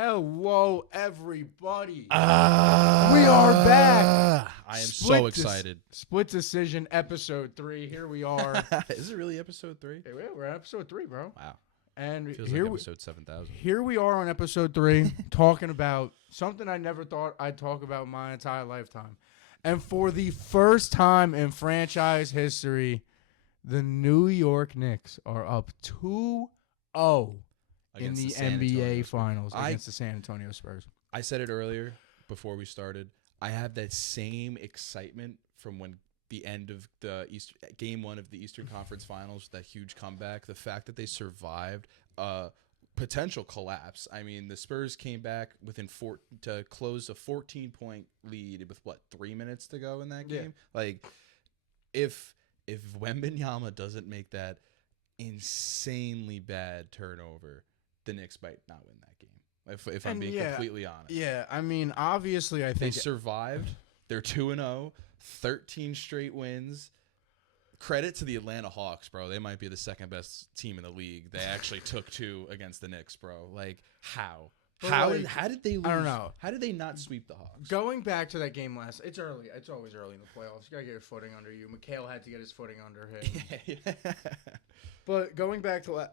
Hello, everybody. We are back. I am so excited. Split Decision, episode 3. Here we are. Is it really episode 3? Hey, we're at episode 3, bro. Wow. And Feels like episode 7,000. Here we are on episode 3, talking about something I never thought I'd talk about in my entire lifetime. And for the first time in franchise history, the New York Knicks are up 2-0 in the NBA Finals against the San Antonio Spurs. I said it earlier before we started. I have that same excitement from when the end of the game 1 of the Eastern Conference Finals, that huge comeback, the fact that they survived a potential collapse. I mean, the Spurs came back to close a 14-point lead with 3 minutes to go in that game. Yeah. Like, if Wembanyama doesn't make that insanely bad turnover, the Knicks might not win that game. If I'm being completely honest. Yeah, I mean, obviously, I think they survived. They're 2-0, 13 straight wins. Credit to the Atlanta Hawks, bro. They might be the second best team in the league. They actually took 2 against the Knicks, bro. Like, how? How did they lose? I don't know. How did they not sweep the Hawks? Going back to that game it's early. It's always early in the playoffs. You got to get your footing under you. Mikhail had to get his footing under him. Yeah. But going back to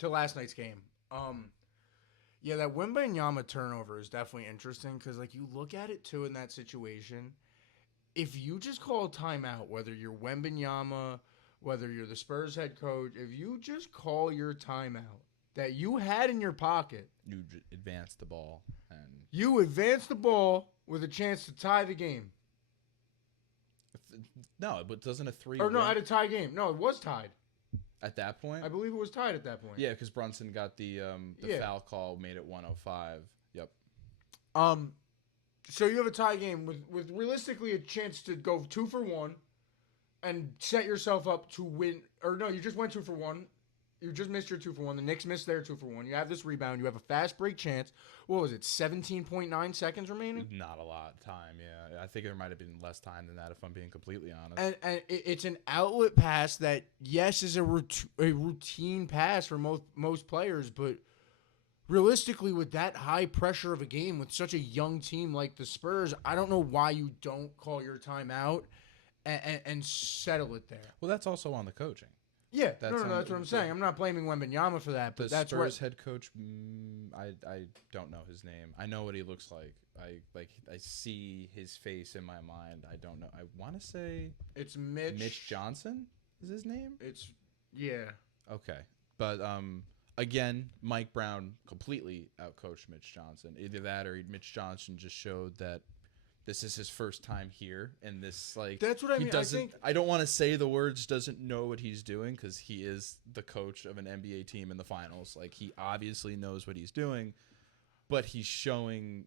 to last night's game, that Wembanyama turnover is definitely interesting because, like, you look at it, too, in that situation. If you just call a timeout, whether you're Wembanyama, whether you're the Spurs head coach, if you just call your timeout that you had in your pocket, you advance the ball. You advance the ball with a chance to tie the game. No, but doesn't a 3... Or no, at a tie game. No, it was tied. At that point? I believe it was tied at that point. Yeah, because Brunson got the foul call, made it 105. Yep. So you have a tie game with realistically a chance to go 2 for 1 and set yourself up to win. Or no, you just went 2 for 1. You just missed your 2 for 1. The Knicks missed their 2 for 1. You have this rebound. You have a fast break chance. What was it, 17.9 seconds remaining? Not a lot of time, yeah. I think there might have been less time than that if I'm being completely honest. And it's an outlet pass that, yes, is a routine pass for most players, but realistically, with that high pressure of a game, with such a young team like the Spurs, I don't know why you don't call your timeout and settle it there. Well, that's also on the coaching. Yeah, that's what I'm saying. I'm not blaming Wembanyama for that, but that's Spurs head coach. I don't know his name. I know what he looks like. I see his face in my mind. I don't know. I want to say it's Mitch Johnson. Is his name? Yeah. Okay, but again, Mike Brown completely outcoached Mitch Johnson. Either that or Mitch Johnson just showed that this is his first time here, and this, like, that's what I mean. I don't want to say the words doesn't know what he's doing, because he is the coach of an NBA team in the finals. Like, he obviously knows what he's doing, but he's showing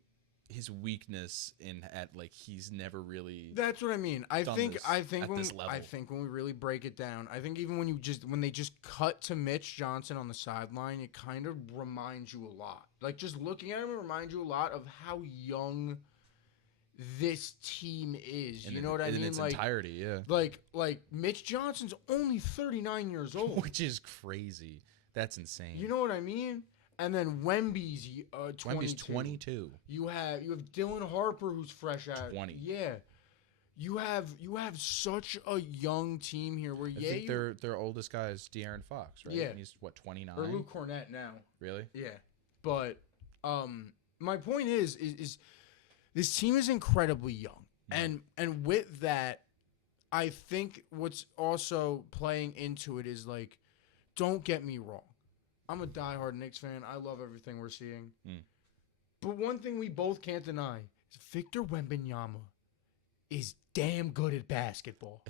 his weakness he's never really. That's what I mean. I think when we really break it down, I think even when they just cut to Mitch Johnson on the sideline, it kind of reminds you a lot. Like, just looking at him, it reminds you a lot of how young this team is. You know what I mean? In its entirety, yeah. Like Mitch Johnson's only 39 years old. Which is crazy. That's insane. You know what I mean? And then Wemby's 22. You have Dylan Harper, who's fresh out. 20. Yeah. You have such a young team here where I think their oldest guy is De'Aaron Fox, right? Yeah. And he's 29? Or Luke Cornett now. Really? Yeah. But my point is this team is incredibly young. And with that, I think what's also playing into it is, like, don't get me wrong. I'm a diehard Knicks fan. I love everything we're seeing. But one thing we both can't deny is Victor Wembanyama is damn good at basketball.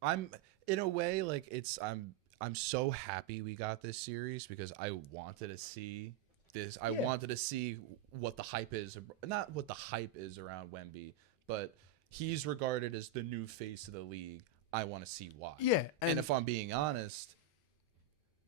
I'm in a way, like, I'm so happy we got this series because I wanted to see this. I wanted to see what the hype is, not what the hype is around Wemby, but he's regarded as the new face of the league. I want to see why. Yeah. And if I'm being honest,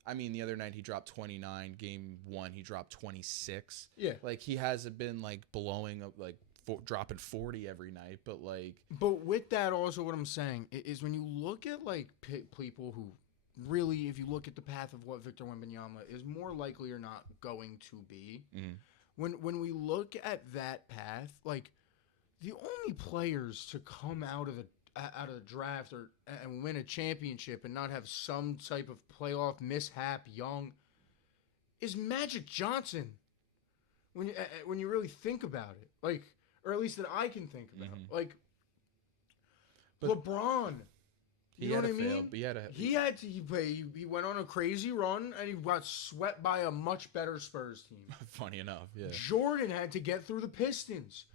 I mean, the other night he dropped 29. Game 1, he dropped 26. Yeah. Like, he hasn't been, like, blowing up, like, dropping 40 every night, but, like. But with that, also, what I'm saying is when you look at, like, people who really, if you look at the path of what Victor Wembanyama is more likely or not going to be, when we look at that path, like the only players to come out of the draft and win a championship and not have some type of playoff mishap young is Magic Johnson. When you really think about it, like, or at least that I can think about, like, but LeBron. You know what I mean? He went on a crazy run and he got swept by a much better Spurs team. Funny enough, yeah. Jordan had to get through the Pistons.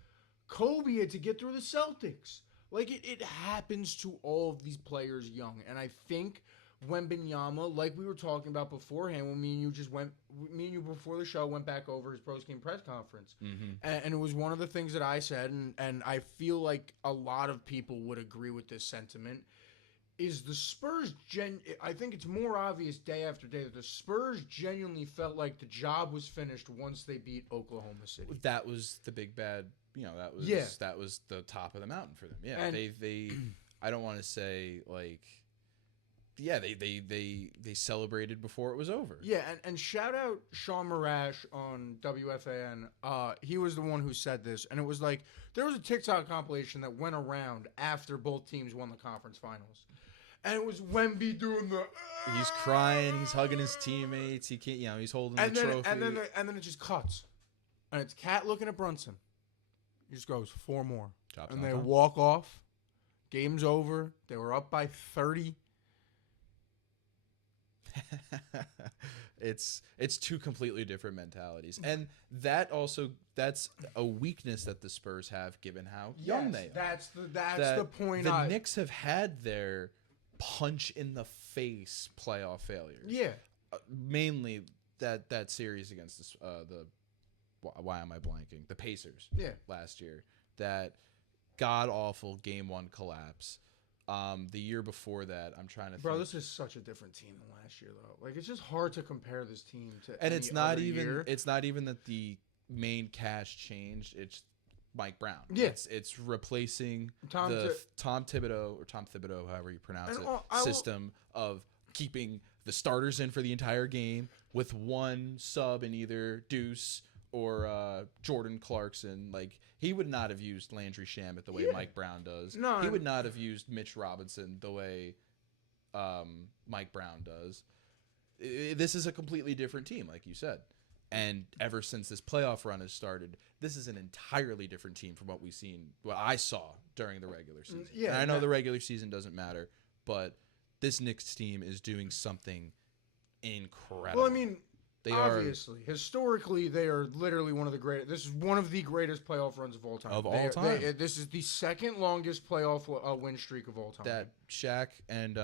Kobe had to get through the Celtics. Like, it happens to all of these players young. And I think Wembanyama, like we were talking about beforehand, when me and you before the show went back over his post-game press conference. And it was one of the things that I said, and I feel like a lot of people would agree with this sentiment, is the Spurs, I think it's more obvious day after day that the Spurs genuinely felt like the job was finished once they beat Oklahoma City. That was the big bad, that was the top of the mountain for them. Yeah, and they I don't want to say like, yeah, they celebrated before it was over. Yeah, and shout out Sean Marash on WFAN. He was the one who said this, and it was like there was a TikTok compilation that went around after both teams won the conference finals. And it was Wemby doing the. He's crying. He's hugging his teammates. He can't. He's holding the trophy. And then it just cuts, and it's Cat looking at Brunson. He just goes 4 more, and they walk off. Game's over. They were up by 30. It's two completely different mentalities, and that's a weakness that the Spurs have, given how young they are. That's the point. The Knicks have had their punch in the face playoff failures. Yeah, mainly that series against the why am I blanking? The Pacers. Yeah, last year, that god awful Game 1 collapse. The year before that, I'm trying to. Bro, this is such a different team than last year, though. Like, it's just hard to compare this team to. And it's not even. Year. It's not even that the main cast changed. It's Mike Brown. Yeah, it's replacing Tom Thibodeau, however you pronounce it, system of keeping the starters in for the entire game with one sub in either Deuce or Jordan Clarkson. Like, he would not have used Landry Shamet the way Mike Brown does. No, he would not have used Mitch Robinson the way Mike Brown does. This is a completely different team, like you said. And ever since this playoff run has started, this is an entirely different team from what I saw during the regular season. Yeah, and I know the regular season doesn't matter, but this Knicks team is doing something incredible. Well, I mean, historically, they are literally one of the greatest. This is one of the greatest playoff runs of all time. This is the second longest playoff win streak of all time. That Shaq and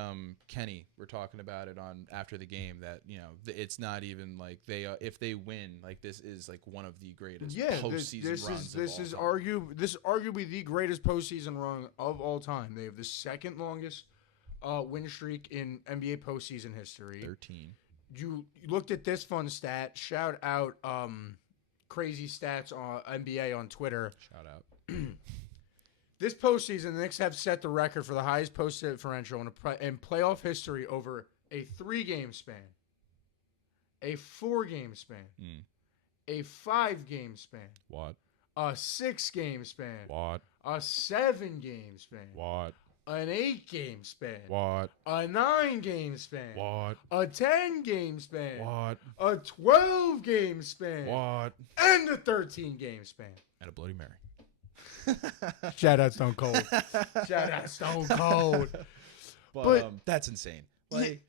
Kenny were talking about it on after the game. That it's not even like if they win, like, this is like one of the greatest postseason runs. This is arguably the greatest postseason run of all time. They have the second longest win streak in NBA postseason history. 13. You looked at this fun stat. Shout out Crazy Stats on NBA on Twitter. Shout out. This postseason, the Knicks have set the record for the highest post differential in playoff history over a 3-game span, a 4-game span, a 5-game span. What? A 6-game span. What? A 7-game span. What? An 8-game span. What? A 9-game span. What? A 10-game span. What? A 12-game span. What? And a 13-game span. And a Bloody Mary. Shout out Stone Cold. Shout out Stone Cold. But that's insane. Like,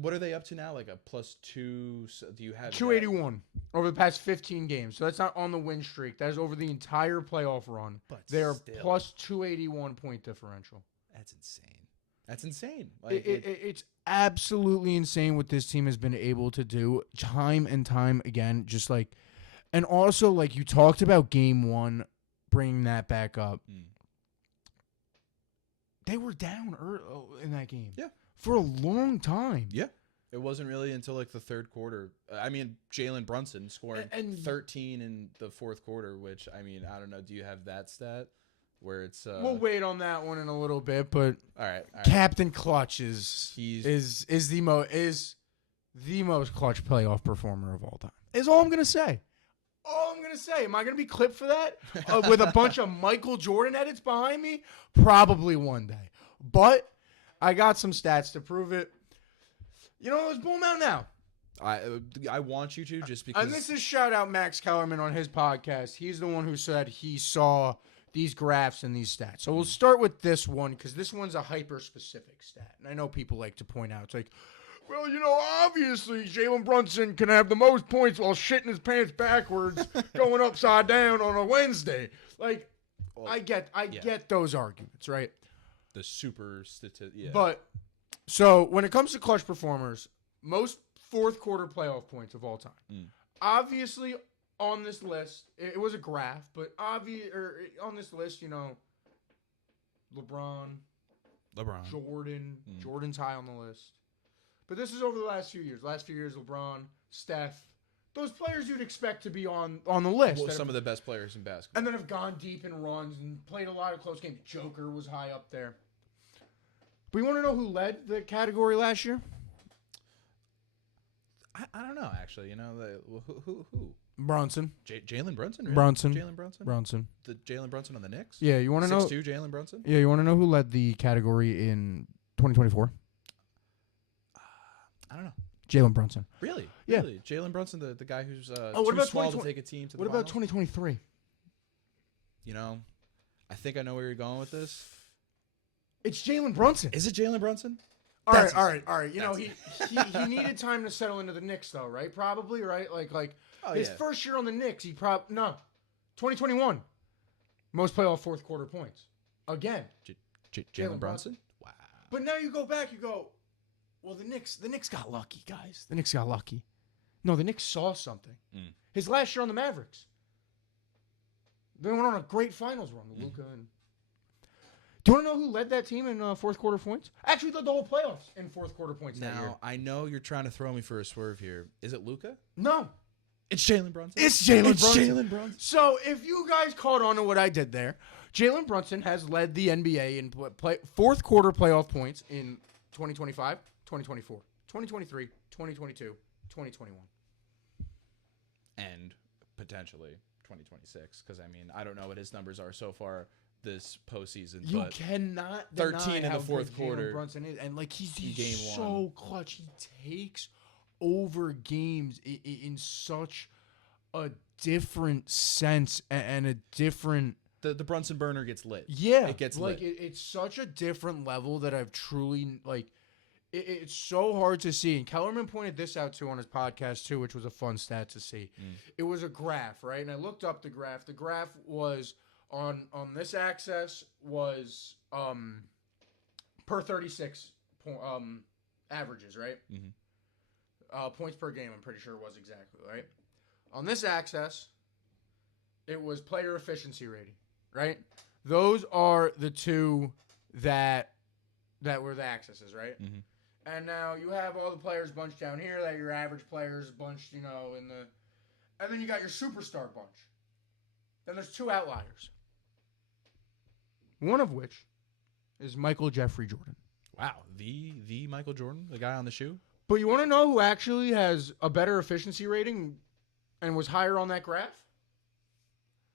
what are they up to now? Like a +2? So do you have 281 over the past 15 games? So that's not on the win streak. That is over the entire playoff run. But they are plus 281 point differential. That's insane. That's insane. Like, it's absolutely insane what this team has been able to do time and time again. Just like, and also, like, you talked about Game 1, bringing that back up. They were down in that game. Yeah. For a long time. Yeah. It wasn't really until like the third quarter. I mean, Jalen Brunson scoring 13 in the fourth quarter, which, I mean, I don't know. Do you have that stat? where it's we'll wait on that one in a little bit, but all right. Captain Clutch is the most clutch playoff performer of all time. Is all I'm gonna say. All I'm gonna say. Am I gonna be clipped for that with a bunch of Michael Jordan edits behind me? Probably one day. But I got some stats to prove it. You know, let's boom out now. I want you to just because. And this is shout out Max Kellerman on his podcast. He's the one who said he saw these graphs and these stats. So we'll start with this one because this one's a hyper specific stat. And I know people like to point out, it's like, well, you know, obviously Jalen Brunson can have the most points while shitting his pants backwards going upside down on a Wednesday. Like, well, I get those arguments, right? The super statistic. But so when it comes to clutch performers, most fourth quarter playoff points of all time. Obviously, on this list, it was a graph, but on this list, you know, LeBron, Jordan, Jordan's high on the list. But this is over the last few years. Last few years, LeBron, Steph, those players you'd expect to be on the list. Well, some of the best players in basketball. And then have gone deep in runs and played a lot of close games. Joker was high up there. But you want to know who led the category last year? I don't know, actually. You know, who? Brunson. Jalen Brunson? Really? Jalen Brunson? The Jalen Brunson on the Knicks? Yeah, you want to know? 6'2" Jalen Brunson? Yeah, you want to know who led the category in 2024? I don't know. Jalen Brunson. Really? Yeah. Really? Jalen Brunson, the guy who's too small to take a team to the What about 2023? You know, I think I know where you're going with this. It's Jalen Brunson. Is it Jalen Brunson? All right. You know, he needed time to settle into the Knicks, though, right? Probably, right? Like his first year on the Knicks, 2021, most playoff fourth quarter points. Again. Jalen Brunson? Wow. But now you go back, you go, well, the Knicks got lucky, guys. The Knicks got lucky. No, the Knicks saw something. His last year on the Mavericks. They went on a great finals run with Luka and... Do you want to know who led that team in fourth quarter points? Actually, led the whole playoffs in fourth quarter points that year. Now, I know you're trying to throw me for a swerve here. Is it Luka? No. It's Jalen Brunson. It's Jalen Brunson. So, if you guys caught on to what I did there, Jalen Brunson has led the NBA in fourth quarter playoff points in 2025, 2024, 2023, 2022, 2021. And potentially 2026, because, I mean, I don't know what his numbers are so far this postseason. You but cannot 13 in the fourth quarter. Brunson is, and like he's game so one. clutch. He takes over games in such a different sense and a different. The Brunson burner gets lit. Yeah, it gets like lit. It's such a different level that I've truly like. It's so hard to see. And Kellerman pointed this out too on his podcast too, which was a fun stat to see. It was a graph, right? And I looked up the graph. The graph was. On this axis was per 36 averages, right? Points per game, I'm pretty sure it was exactly, right? On this axis, it was player efficiency rating, right? Those are the two that were the axes, right? And now you have all the players bunched down here, that your average players bunched, you know, and then you got your superstar bunch. Then there's two outliers. One of which is Michael Jeffrey Jordan. Wow, the Michael Jordan, the guy on the shoe? But you want to know who actually has a better efficiency rating and was higher on that graph?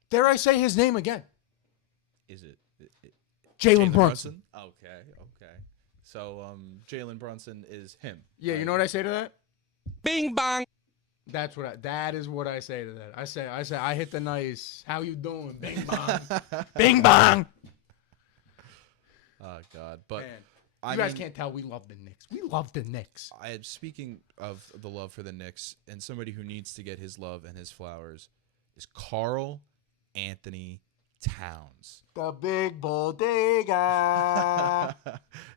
Dare I say his name again? Is it Jalen Brunson. Okay. So Jalen Brunson is him. Yeah, right? You know what I say to that? Bing bang. That is what I say to that. I say I hit the nice. How you doing? Bing bang. Bing bang. Oh God, but man, you guys can't tell we love the Knicks. We love the Knicks. Speaking of the love for the Knicks, and somebody who needs to get his love and his flowers is Karl Anthony Towns. The big bodega.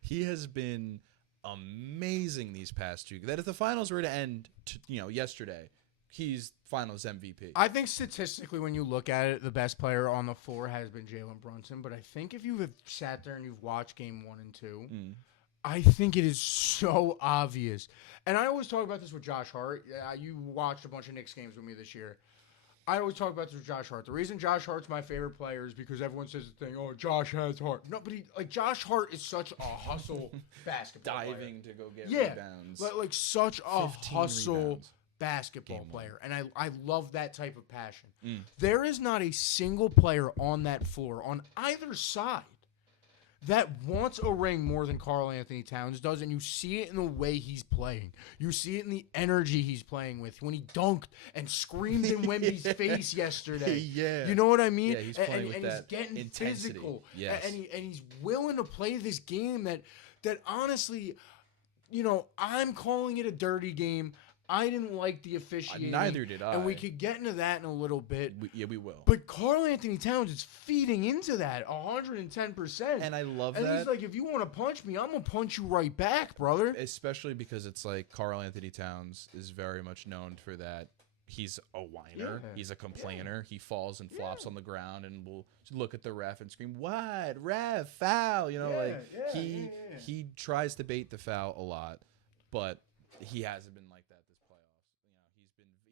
He has been amazing these past two. That if the finals were to end, yesterday, he's finals MVP. I think statistically, when you look at it, the best player on the floor has been Jalen Brunson. But I think if you've sat there and you've watched game 1 and 2, I think it is so obvious. And I always talk about this with Josh Hart. You watched a bunch of Knicks games with me this year. I always talk about this with Josh Hart. The reason Josh Hart's my favorite player is because everyone says the thing, oh, Josh has heart. No, but Josh Hart is such a hustle basketball player. Diving to go get rebounds. Like such a hustle rebounds. basketball player. And I love that type of passion. Mm. There is not a single player on that floor on either side that wants a ring more than Karl Anthony Towns does, and you see it in the way he's playing. You see it in the energy he's playing with when he dunked and screamed in Wemby's face yesterday. Yeah. You know what I mean? Yeah, he's playing with that he's getting intensity. physical. Yes. And he's willing to play this game that honestly, I'm calling it a dirty game. I didn't like the officiating. Neither did I. And we could get into that in a little bit. We will. But Karl Anthony Towns is feeding into that 110%. And I love and that. And he's like, if you want to punch me, I'm going to punch you right back, brother. Especially because it's like Karl Anthony Towns is very much known for that. He's a whiner. Yeah. He's a complainer. He falls and flops on the ground and will look at the ref and scream, "What? Ref, foul." He tries to bait the foul a lot, but he hasn't been like that this playoffs.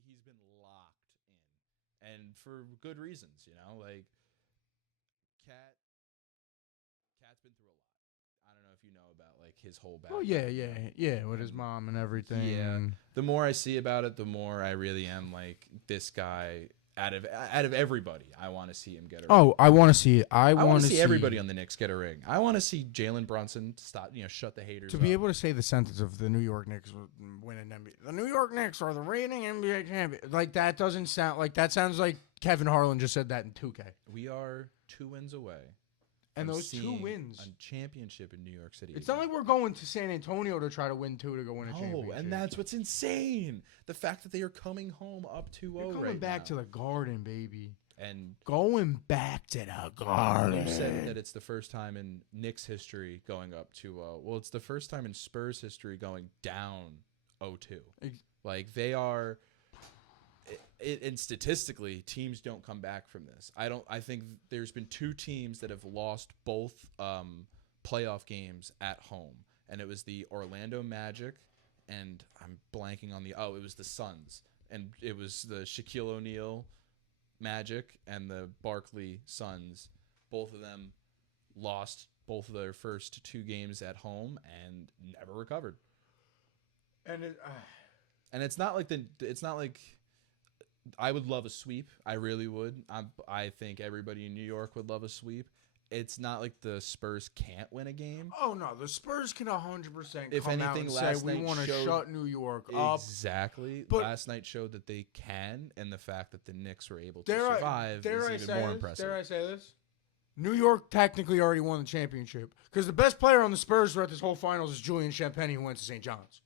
He's been locked in, and for good reasons. Cat's been through a lot. I don't know if you know about like his whole background. Oh yeah, with his mom and everything. Yeah. The more I see about it, the more I really am like this guy. Out of everybody, I want to see him get a ring. Oh, I want to see it. I want to see everybody on the Knicks get a ring. I want to see Jalen Brunson stop, shut the haters up. To be able to say the sentence of the New York Knicks winning NBA. The New York Knicks are the reigning NBA champion. Like that doesn't sound like that. Sounds like Kevin Harlan just said that in 2K. We are 2 wins away. And those 2 wins. A championship in New York City. It's not like we're going to San Antonio to try to win 2 to go win a championship. And that's what's insane. The fact that they are coming home up 2-0 right now. Going back to the Garden, baby. And going back to the Garden. You said that it's the first time in Knicks history going up 2-0. Well, it's the first time in Spurs history going down 0-2. Like they are... and statistically, teams don't come back from this. I think there's been 2 teams that have lost both playoff games at home, and it was the Orlando Magic, and I'm blanking on it was the Suns, and it was the Shaquille O'Neal Magic and the Barkley Suns. Both of them lost both of their first 2 games at home and never recovered. And it's not like I would love a sweep. I really would. I think everybody in New York would love a sweep. It's not like the Spurs can't win a game. Oh, no. The Spurs can 100% if come anything, out and last say, we night want to showed- shut New York up. Exactly. But last night showed that they can, and the fact that the Knicks were able to Dare survive is even more impressive. Dare I say this? New York technically already won the championship because the best player on the Spurs throughout this whole finals is Julian Champagnie, who went to St. John's.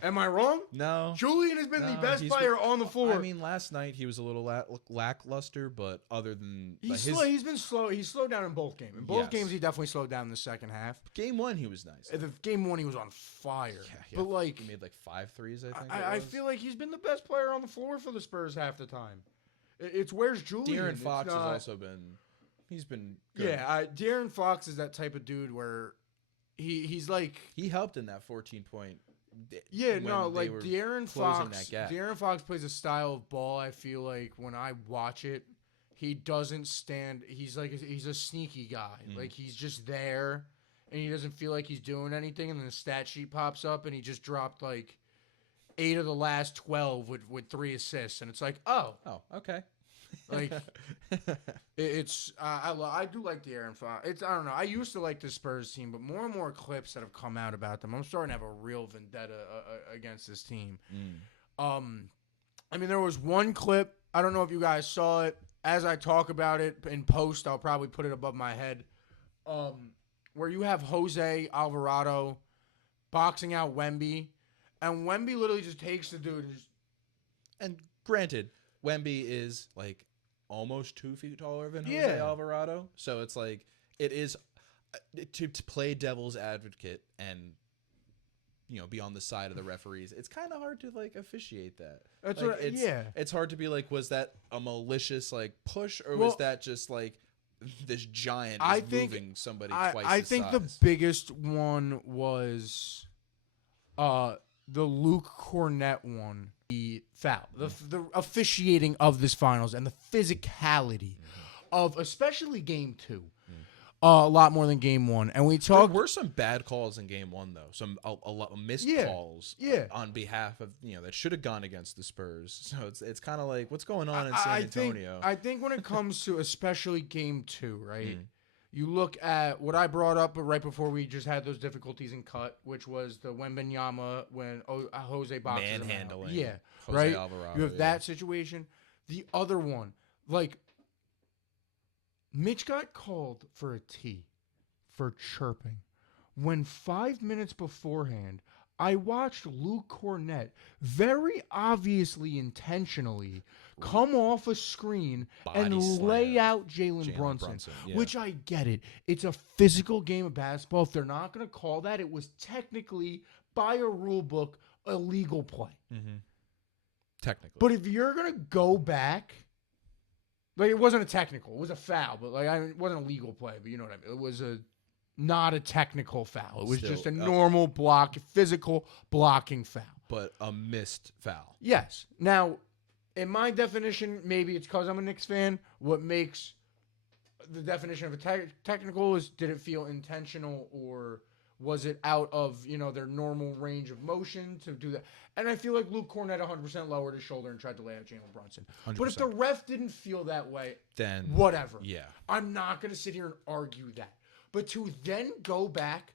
Am I wrong? No. Julian has been the best player on the floor. I mean, last night he was a little lackluster, but other than he's been slow. He's slowed down in both games. In both games, he definitely slowed down in the second half. Game 1, he was nice. The game 1, he was on fire. Yeah. But like he made like 5 threes. I think. I feel like he's been the best player on the floor for the Spurs half the time. It's where's Julian? De'Aaron Fox has also been. He's been good. Yeah, De'Aaron Fox is that type of dude where he's like he helped in that 14-point. Yeah, no, like De'Aaron Fox. That gap. De'Aaron Fox plays a style of ball. I feel like when I watch it, he doesn't stand. He's a sneaky guy. Like he's just there, and he doesn't feel like he's doing anything. And then the stat sheet pops up, and he just dropped like 8 of the last 12 with 3 assists, and it's like, oh, okay. Like I do like De'Aaron Fox. I don't know. I used to like the Spurs team, but more and more clips that have come out about them, I'm starting to have a real vendetta against this team. I mean, there was one clip. I don't know if you guys saw it. As I talk about it in post, I'll probably put it above my head. Where you have Jose Alvarado boxing out Wemby, and Wemby literally just takes the dude and granted, Wemby is like almost 2 feet taller than Jose Alvarado. So it's like it is to play devil's advocate and be on the side of the referees. It's kind of hard to like officiate that. That's like, right. It's hard to be like, was that a malicious like push or was that just like this giant moving somebody twice his size? I think the biggest one was the Luke Cornett one. the foul, the officiating of this finals, and the physicality of especially Game 2. A lot more than Game 1. And we talked. There were some bad calls in Game 1, though. Some a lot of missed calls on behalf of, that should have gone against the Spurs. So it's kind of like, what's going on in San Antonio? I think when it comes to especially Game 2, right? You look at what I brought up right before we just had those difficulties in cut, which was the Wembanyama when Jose boxes manhandling. Yeah, Jose right? Alvarado, you have that situation. The other one, like, Mitch got called for a T for chirping when 5 minutes beforehand, I watched Luke Cornett very obviously intentionally come off a screen and lay out Jalen Brunson, which I get it. It's a physical game of basketball. If they're not going to call that, it was technically, by a rule book, a legal play. Technically. But if you're going to go back... Like, it wasn't a technical. It was a foul, but it wasn't a legal play. But you know what I mean. It was not a technical foul. It was just a normal physical blocking foul. But a missed foul. Yes. Now, in my definition, maybe it's because I'm a Knicks fan. What makes the definition of a technical is, did it feel intentional, or was it out of their normal range of motion to do that? And I feel like Luke Cornett 100% lowered his shoulder and tried to lay out Jalen Brunson. 100%. But if the ref didn't feel that way, then whatever. Yeah. I'm not going to sit here and argue that. But to then go back,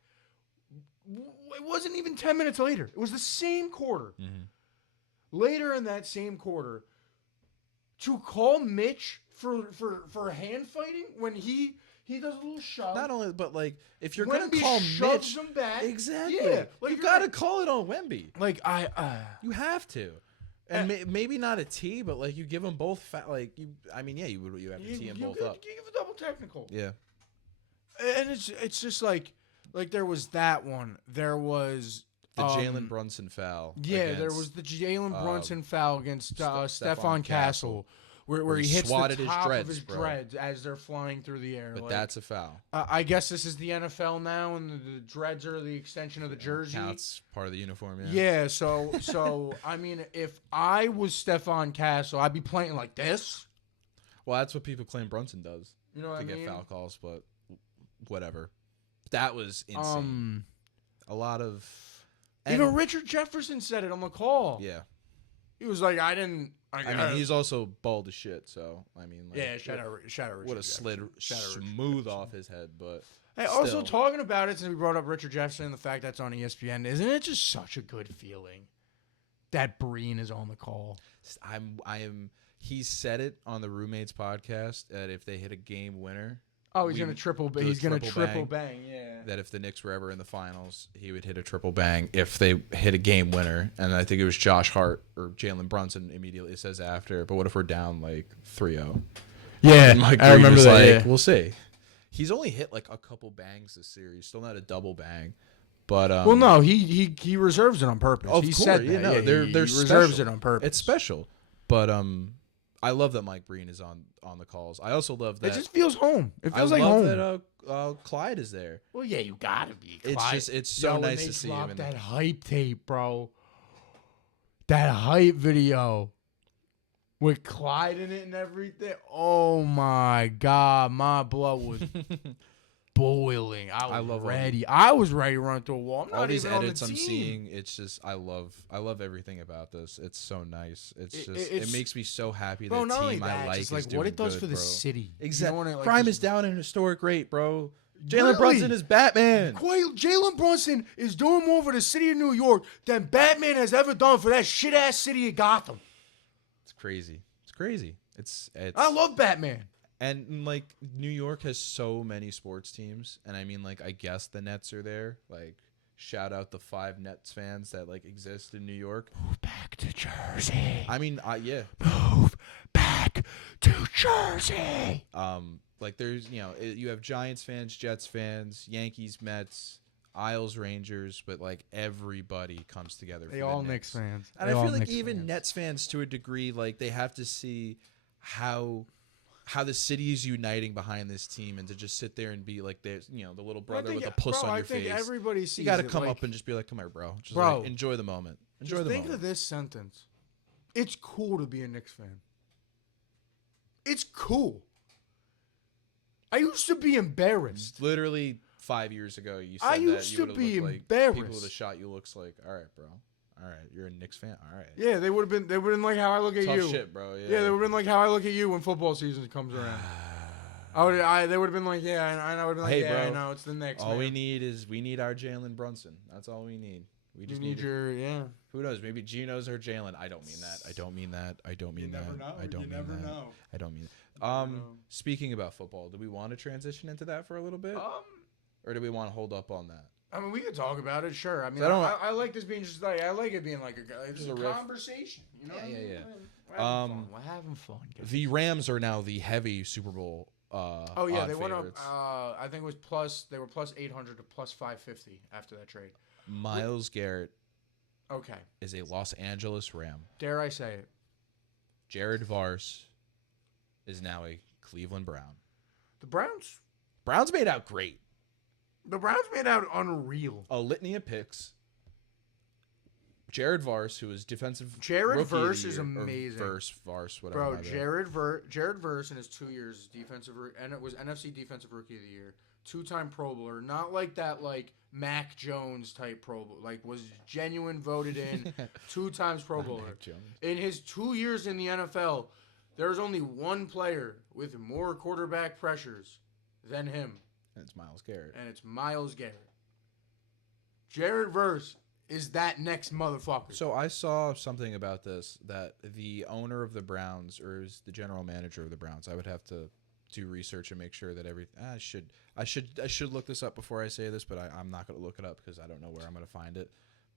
it wasn't even 10 minutes later. It was the same quarter. Later in that same quarter, to call Mitch for hand fighting when he does a little shove. Not only, but if you're going to call Mitch, him back, exactly. Yeah, you got to call it on Wemby. You have to, and maybe not a T, but you give them both. You have to tee them both up. You give a double technical. Yeah, and it's just like there was that one. There was the Jalen Brunson foul. Yeah, there was the Jalen Brunson foul against Stephon Castle. Where he hits the top of his dreads as they're flying through the air. But that's a foul. I guess this is the NFL now, and the dreads are the extension of the jersey. Counts part of the uniform, yeah. So I mean, if I was Stephon Castle, I'd be playing like this. Well, that's what people claim Brunson does. You know what I mean? To get foul calls, but whatever. That was insane. A lot of... Even Richard Jefferson said it on the call. Yeah. He was like, I mean, he's also bald as shit, so, shout out Richard. Would have slid smooth off his head, but hey, still. Also talking about it, since we brought up Richard Jefferson and the fact that's on ESPN, isn't it just such a good feeling that Breen is on the call? He said it on the Roommates podcast that if they hit a game winner... Oh, he's going to triple bang, yeah. That if the Knicks were ever in the finals, he would hit a triple bang if they hit a game winner. And I think it was Josh Hart or Jalen Brunson immediately says after, but what if we're down 3-0? Yeah, I remember that. We'll see. He's only hit a couple bangs this series, still not a double bang. But well, no, he reserves it on purpose. He said that. He reserves it on purpose. It's special. But I love that Mike Breen is on the calls. I also love that it just feels home. It feels like home. I love that Clyde is there. Well, yeah, you gotta be. Clyde. It's so nice to see him. That hype tape, bro. That hype video with Clyde in it and everything. Oh my God, my blood was boiling. I was ready. I was ready to run through a wall. All these edits I'm seeing, it's just I love everything about this. It's so nice. It makes me so happy that team I like is doing what it does good, for the bro. city. Exactly. Crime is down in historic rate, bro. Jalen Brunson is Batman. Jalen Brunson is doing more for the city of New York than Batman has ever done for that shit ass city of Gotham. It's crazy. It's crazy. It's I love Batman. And New York has so many sports teams, and I guess the Nets are there. Shout out the 5 Nets fans that exist in New York. Move back to Jersey. Yeah. Move back to Jersey. There's you have Giants fans, Jets fans, Yankees, Mets, Isles, Rangers, but everybody comes together. They all Knicks fans. And I feel even Nets fans to a degree, they have to see how the city is uniting behind this team, and to just sit there and be there's the little brother with a puss on your face. Everybody sees you got to come up and just be come here, bro. Just enjoy the moment. Enjoy the moment. Think of this sentence. It's cool to be a Knicks fan. It's cool. I used to be embarrassed. Literally 5 years ago, you said I that used you to would have be looked like embarrassed. people would have shot you looks like, all right, bro. All right, you're a Knicks fan. All right. Yeah, they would have been like how I look at Tough you. shit, bro. Yeah, they would have been like how I look at you when football season comes around. They would have been like, yeah, and I would have been like, Hey, yeah, bro, I know, it's the Knicks. All man. we need our Jalen Brunson. That's all we need. We just need your, yeah. Who knows? Maybe Geno's or Jalen. I don't mean that. I don't mean that. I don't mean that. I don't mean that. I don't mean that. Speaking about football, do we want to transition into that for a little bit? Or do we want to hold up on that? I mean, we could talk about it, sure. I mean, So I like this being just like, I like it being like a conversation. You know? Yeah. We're having fun. The Rams are now the heavy Super Bowl. They went up. I think it was plus. They were plus 800 to plus 550 after that trade. Miles Garrett. Okay. Is a Los Angeles Ram. Dare I say it? Jared Vars is now a Cleveland Brown. The Browns made out great. The Browns made out unreal. A litany of picks. Jared Vars, who is defensive. Jared Vars is amazing. Vars, whatever. Bro, Jared Vars in his 2 years defensive, and it was NFC Defensive Rookie of the Year, 2-time Pro Bowler, not like that Mac Jones type Pro Bowler, was genuine voted in, 2 times Pro Bowler. In his 2 years in the NFL, there's only one player with more quarterback pressures than him. And it's Miles Garrett. Jared Verse is that next motherfucker. So I saw something about this, that the owner of the Browns, or is the general manager of the Browns, I would have to do research and make sure that I should look this up before I say this, but I'm not going to look it up because I don't know where I'm going to find it.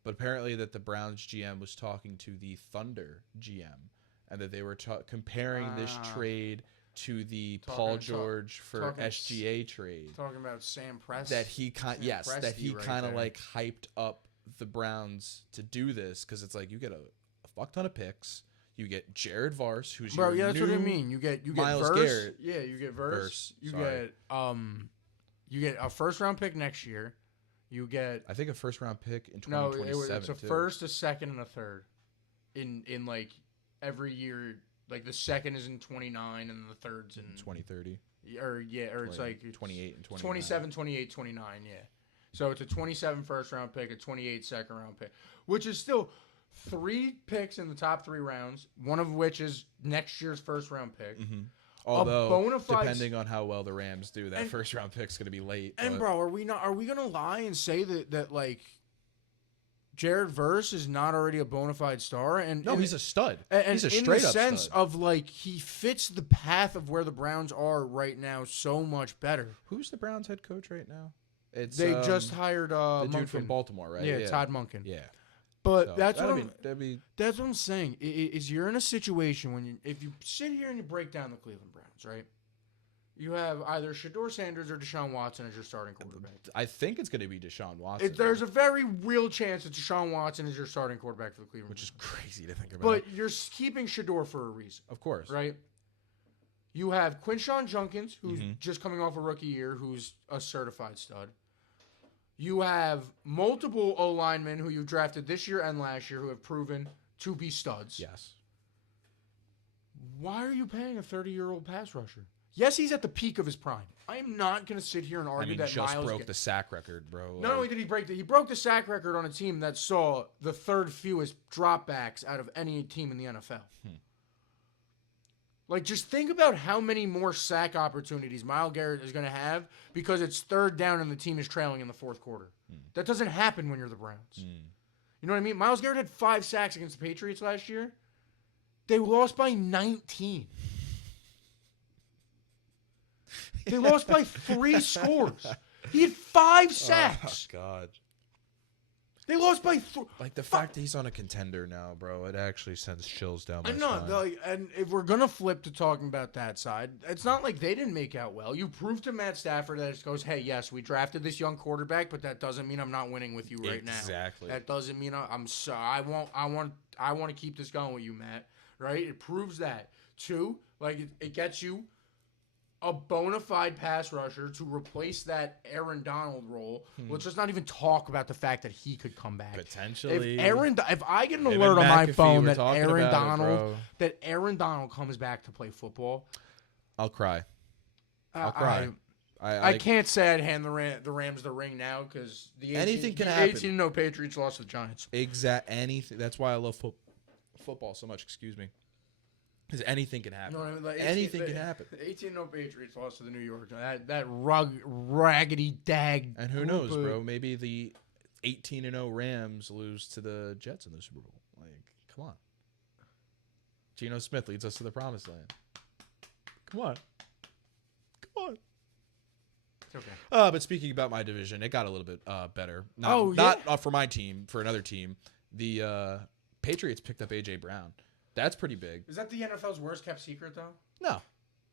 But apparently that the Browns GM was talking to the Thunder GM, and that they were comparing this trade to the Paul George for SGA trade. Talking about Sam Presti. That he kind of hyped up the Browns to do this, because it's like you get a fuck ton of picks. You get Jared Vars, who's that's what I mean. You get Miles Verse. Garrett. Yeah, you get Verse. You get a first round pick next year. You get I think a first round pick in 2027. It's a first, a second, and a third. In every year, the second is in 29 and the third's in 2030. Or it's 28 and 29. 27, 28, 29, yeah. So it's a 27 first round pick, a 28 second round pick, which is still 3 picks in the top 3 rounds, one of which is next year's first round pick. Mm-hmm. Although, depending on how well the Rams do, that first round pick's going to be late. And bro, are we going to lie and say that Jared Verse is not already a bona fide star? No, he's a stud. And he's a straight up stud. In the sense of he fits the path of where the Browns are right now so much better. Who's the Browns head coach right now? They just hired the dude from Baltimore, right? Yeah, Todd Monken. Yeah. But so that's what I'm saying. Is you're in a situation if you sit here and you break down the Cleveland Browns, right? You have either Shedeur Sanders or Deshaun Watson as your starting quarterback. I think it's going to be Deshaun Watson. There's a very real chance that Deshaun Watson is your starting quarterback for the Cleveland Browns. Which is crazy to think about. But you're keeping Shedeur for a reason. Of course. Right? You have Quinshawn Junkins, who's just coming off a rookie year, who's a certified stud. You have multiple O-linemen who you drafted this year and last year who have proven to be studs. Yes. Why are you paying a 30-year-old pass rusher? Yes, he's at the peak of his prime. I am not going to sit here and argue that Miles broke the sack record, bro. Not only did he break he broke the sack record on a team that saw the 3rd fewest dropbacks out of any team in the NFL. Just think about how many more sack opportunities Miles Garrett is going to have because it's 3rd down and the team is trailing in the 4th quarter. That doesn't happen when you're the Browns. You know what I mean? Miles Garrett had 5 sacks against the Patriots last year. They lost by 19. They lost by 3 scores. He had 5 sacks. Oh, God. They lost by the fact that he's on a contender now, bro, it actually sends chills down my spine. And if we're going to flip to talking about that side, it's not like they didn't make out well. You proved to Matt Stafford that it goes, hey, yes, we drafted this young quarterback, but that doesn't mean I'm not winning with you right now. Exactly. That doesn't mean I'm sorry. I want to keep this going with you, Matt. Right? It proves that. 2, it gets you a bona fide pass rusher to replace that Aaron Donald role. Let's just not even talk about the fact that he could come back. Potentially. If I get an Him alert and on my McAfee phone were that talking Aaron about it, Donald bro. comes back to play football, I'll cry. I'll cry. I can't say I'd hand the Rams the ring now because Anything can happen. 18-0 Patriots lost to the Giants. Anything. That's why I love football so much. Excuse me. Because anything can happen. You know what I mean? Like Anything can happen. 18-0 Patriots lost to the New York. That raggedy dag. And who knows, bro? Maybe the 18-0 Rams lose to the Jets in the Super Bowl. Like, come on. Geno Smith leads us to the promised land. Come on. Come on. It's okay. But speaking about my division, it got a little bit better. Not for my team, for another team. The Patriots picked up A.J. Brown. That's pretty big. Is that the NFL's worst kept secret, though? No.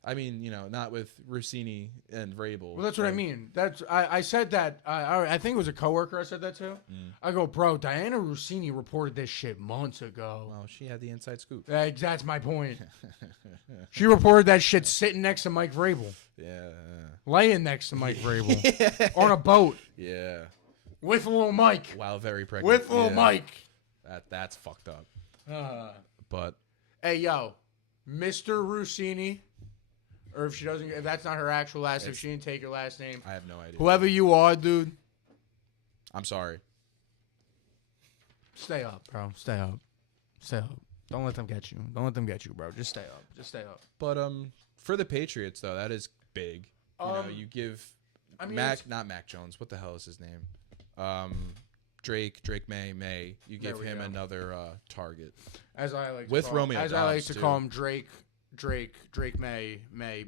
I mean, not with Rossini and Vrabel. Well, that's what I mean. I said that. I think it was a coworker I said that to. I go, bro, Diana Rossini reported this shit months ago. Well, she had the inside scoop. That's my point. She reported that shit sitting next to Mike Vrabel. Yeah. Laying next to Mike Vrabel. On a boat. Yeah. With little Mike. Wow, very pregnant. With little Mike. That's fucked up. But hey, yo, Mr. Rossini, or if that's not her actual last name, if she didn't take her last name, I have no idea. Whoever you are, dude, I'm sorry. Stay up, bro. Stay up. Stay up. Don't let them get you. Don't let them get you, bro. Just stay up. Just stay up. But for the Patriots though, that is big. You give not Mac Jones. What the hell is his name? Drake May. You give him another target. As I like with Romeo Dobbs, I like to call him Drake May. You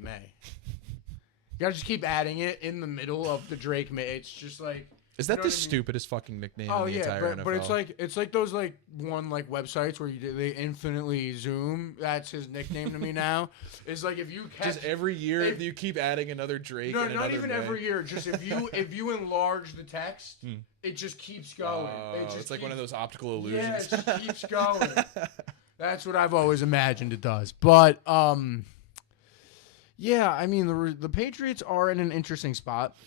gotta just keep adding it in the middle of the Drake May. It's just like. Is that the stupidest fucking nickname in the entire NFL? But it's like those websites where they infinitely zoom. That's his nickname to me now. It's like if you catch just every year you keep adding another Drake. No, and not another even May. every year. Just if you enlarge the text, it just keeps going. It's like one of those optical illusions. Yeah, it just keeps going. That's what I've always imagined it does. But yeah, I mean the Patriots are in an interesting spot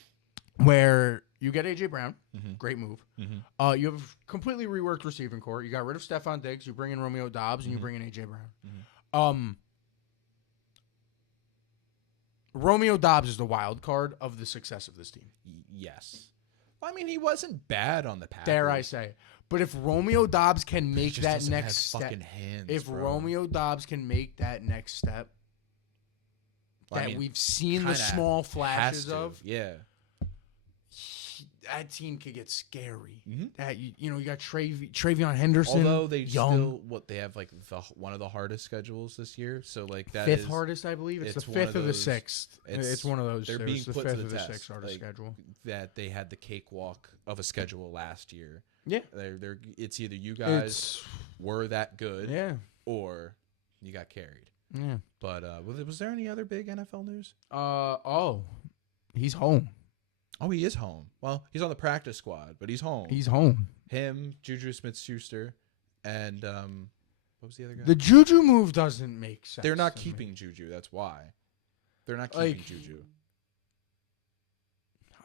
where you get A.J. Brown, great move. You have completely reworked receiving core. You got rid of Stephon Diggs. You bring in Romeo Dobbs, and you bring in A.J. Brown. Romeo Dobbs is the wild card of the success of this team. Yes. I mean, he wasn't bad on the Packers. Dare I say. But if Romeo Dobbs can make that next step, Romeo Dobbs can make that next step we've seen the small flashes of, that team could get scary. That you got Travion Henderson. Although they young. they have like one of the hardest schedules this year. So like that fifth hardest, I believe. It's the fifth or the sixth. It's one of those. They're being the put fifth to or the the test. sixth hardest schedule. That they had the cakewalk of a schedule last year. Yeah, it's either you guys were that good, or you got carried. Yeah. But was there any other big NFL news? He's home. Oh, he is home. Well, he's on the practice squad, but he's home. He's home. Him, Juju Smith-Schuster, and what was the other guy? The Juju move doesn't make sense. They're not keeping Juju. That's why. They're not keeping Juju.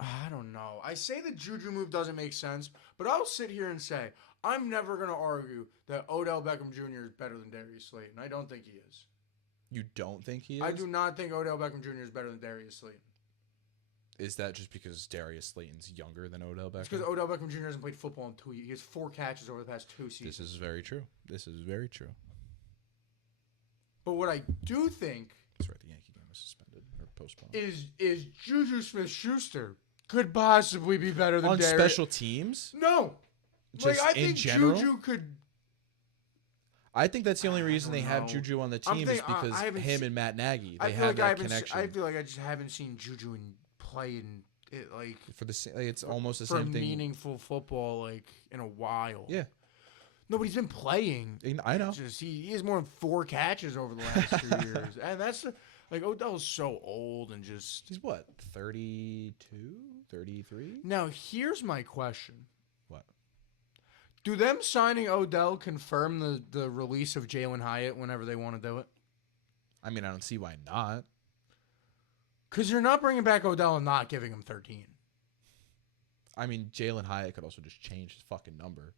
I don't know. I say the Juju move doesn't make sense, but I'll sit here and say I'm never going to argue that Odell Beckham Jr. is better than Darius Slayton. I don't think he is. You don't think he is? I do not think Odell Beckham Jr. is better than Darius Slayton. Is that just because Darius Slayton's younger than Odell Beckham? It's because Odell Beckham Jr. hasn't played football in 2 years. He has 4 catches over the past 2 seasons. This is very true. But what I do think... That's right, the Yankee game was suspended or postponed. Is Juju Smith-Schuster could possibly be better than Darius. On special teams? No. Just I think general? Juju could... I think that's the only reason they have Juju on the team is because him and Matt Nagy. They have that connection. I feel like I just haven't seen Juju play in it for the it's almost the same thing. For meaningful football in a while. Yeah. No, but he's been playing. I know. Just he has more than 4 catches over the last 2 years, and that's Odell's so old and just he's what 32, 33. Now here's my question. What? Do them signing Odell confirm the release of Jalen Hyatt whenever they want to do it? I mean, I don't see why not. Because you're not bringing back Odell and not giving him 13. I mean, Jalen Hyatt could also just change his fucking number.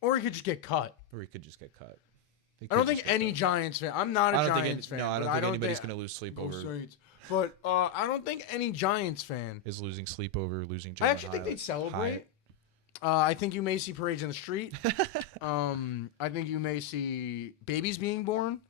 Or he could just get cut. Or he could just get cut. I don't think any Giants fan. I'm not a Giants fan. No, I don't think anybody's going to lose sleep over. But I don't think any Giants fan is losing sleep over losing Jalen I actually think they'd celebrate. I think you may see parades in the street. I think you may see babies being born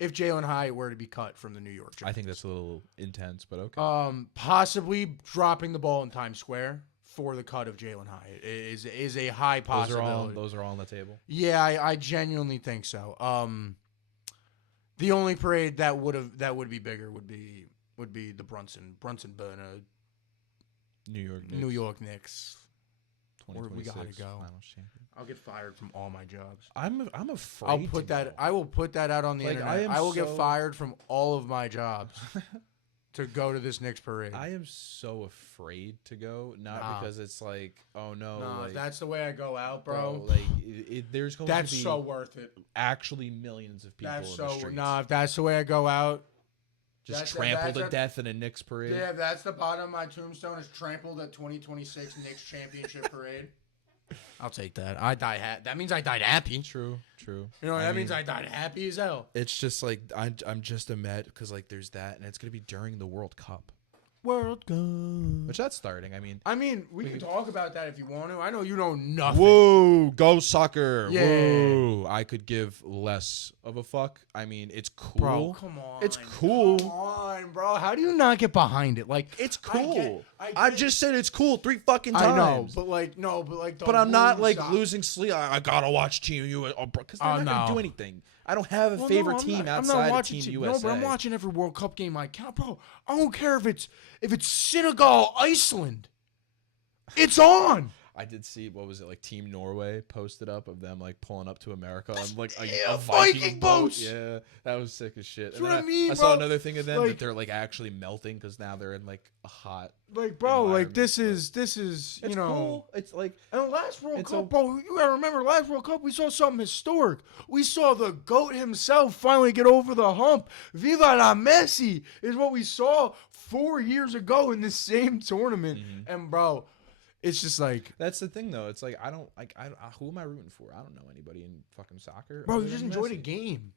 if Jalen Hyatt were to be cut from the New York Giants. I think that's a little intense, but okay. Possibly dropping the ball in Times Square for the cut of Jalen Hyatt is a high possibility. Those are all on the table? Yeah, I genuinely think so. The only parade that would be bigger would be the Brunson Burner New York Knicks. Where we gotta go. I'll get fired from all my jobs. I'm afraid. I will put that out on the internet. I will get fired from all of my jobs to go to this Knicks parade. I am so afraid to go, because it's like, oh no, if that's the way I go out, bro. There's going that's to be so worth it. Actually, millions of people in the streets. If that's the way I go out. Just trampled to death in a Knicks parade. Yeah, that's the bottom of my tombstone is trampled at 2026 Knicks championship parade. I'll take that. That means I died happy. True. You know, that means I died happy as hell. It's just like I'm just a Met because like there's that, and it's gonna be during the World Cup. World Cup. Which that's starting. I mean, we can talk about that if you want to. I know you know nothing. Whoa, go soccer. Yeah. Whoa. I could give less of a fuck. I mean, it's cool. Bro, come on. It's cool. Come on, bro. How do you not get behind it? Like, it's cool. I just said it's cool 3 fucking times. I know, but I'm not like losing sleep. I gotta watch Team USA because they're not gonna do anything. I don't have a favorite team outside of Team USA. No, but I'm watching every World Cup game I count, bro. I don't care if it's Senegal, Iceland. It's on. I did see, what was it, like Team Norway posted up of them like pulling up to America on like a Viking boat. Yeah, that was sick as shit. That's what I mean, I saw another thing of them that they're like actually melting because now they're in like a hot. Like, bro, like this is you know, cool. It's like and the last World Cup, bro. You gotta remember, last World Cup we saw something historic. We saw the GOAT himself finally get over the hump. Viva la Messi is what we saw 4 years ago in the same tournament, and bro. It's just like that's the thing though. It's like I don't like who am I rooting for? I don't know anybody in fucking soccer. Bro, you just enjoy the game.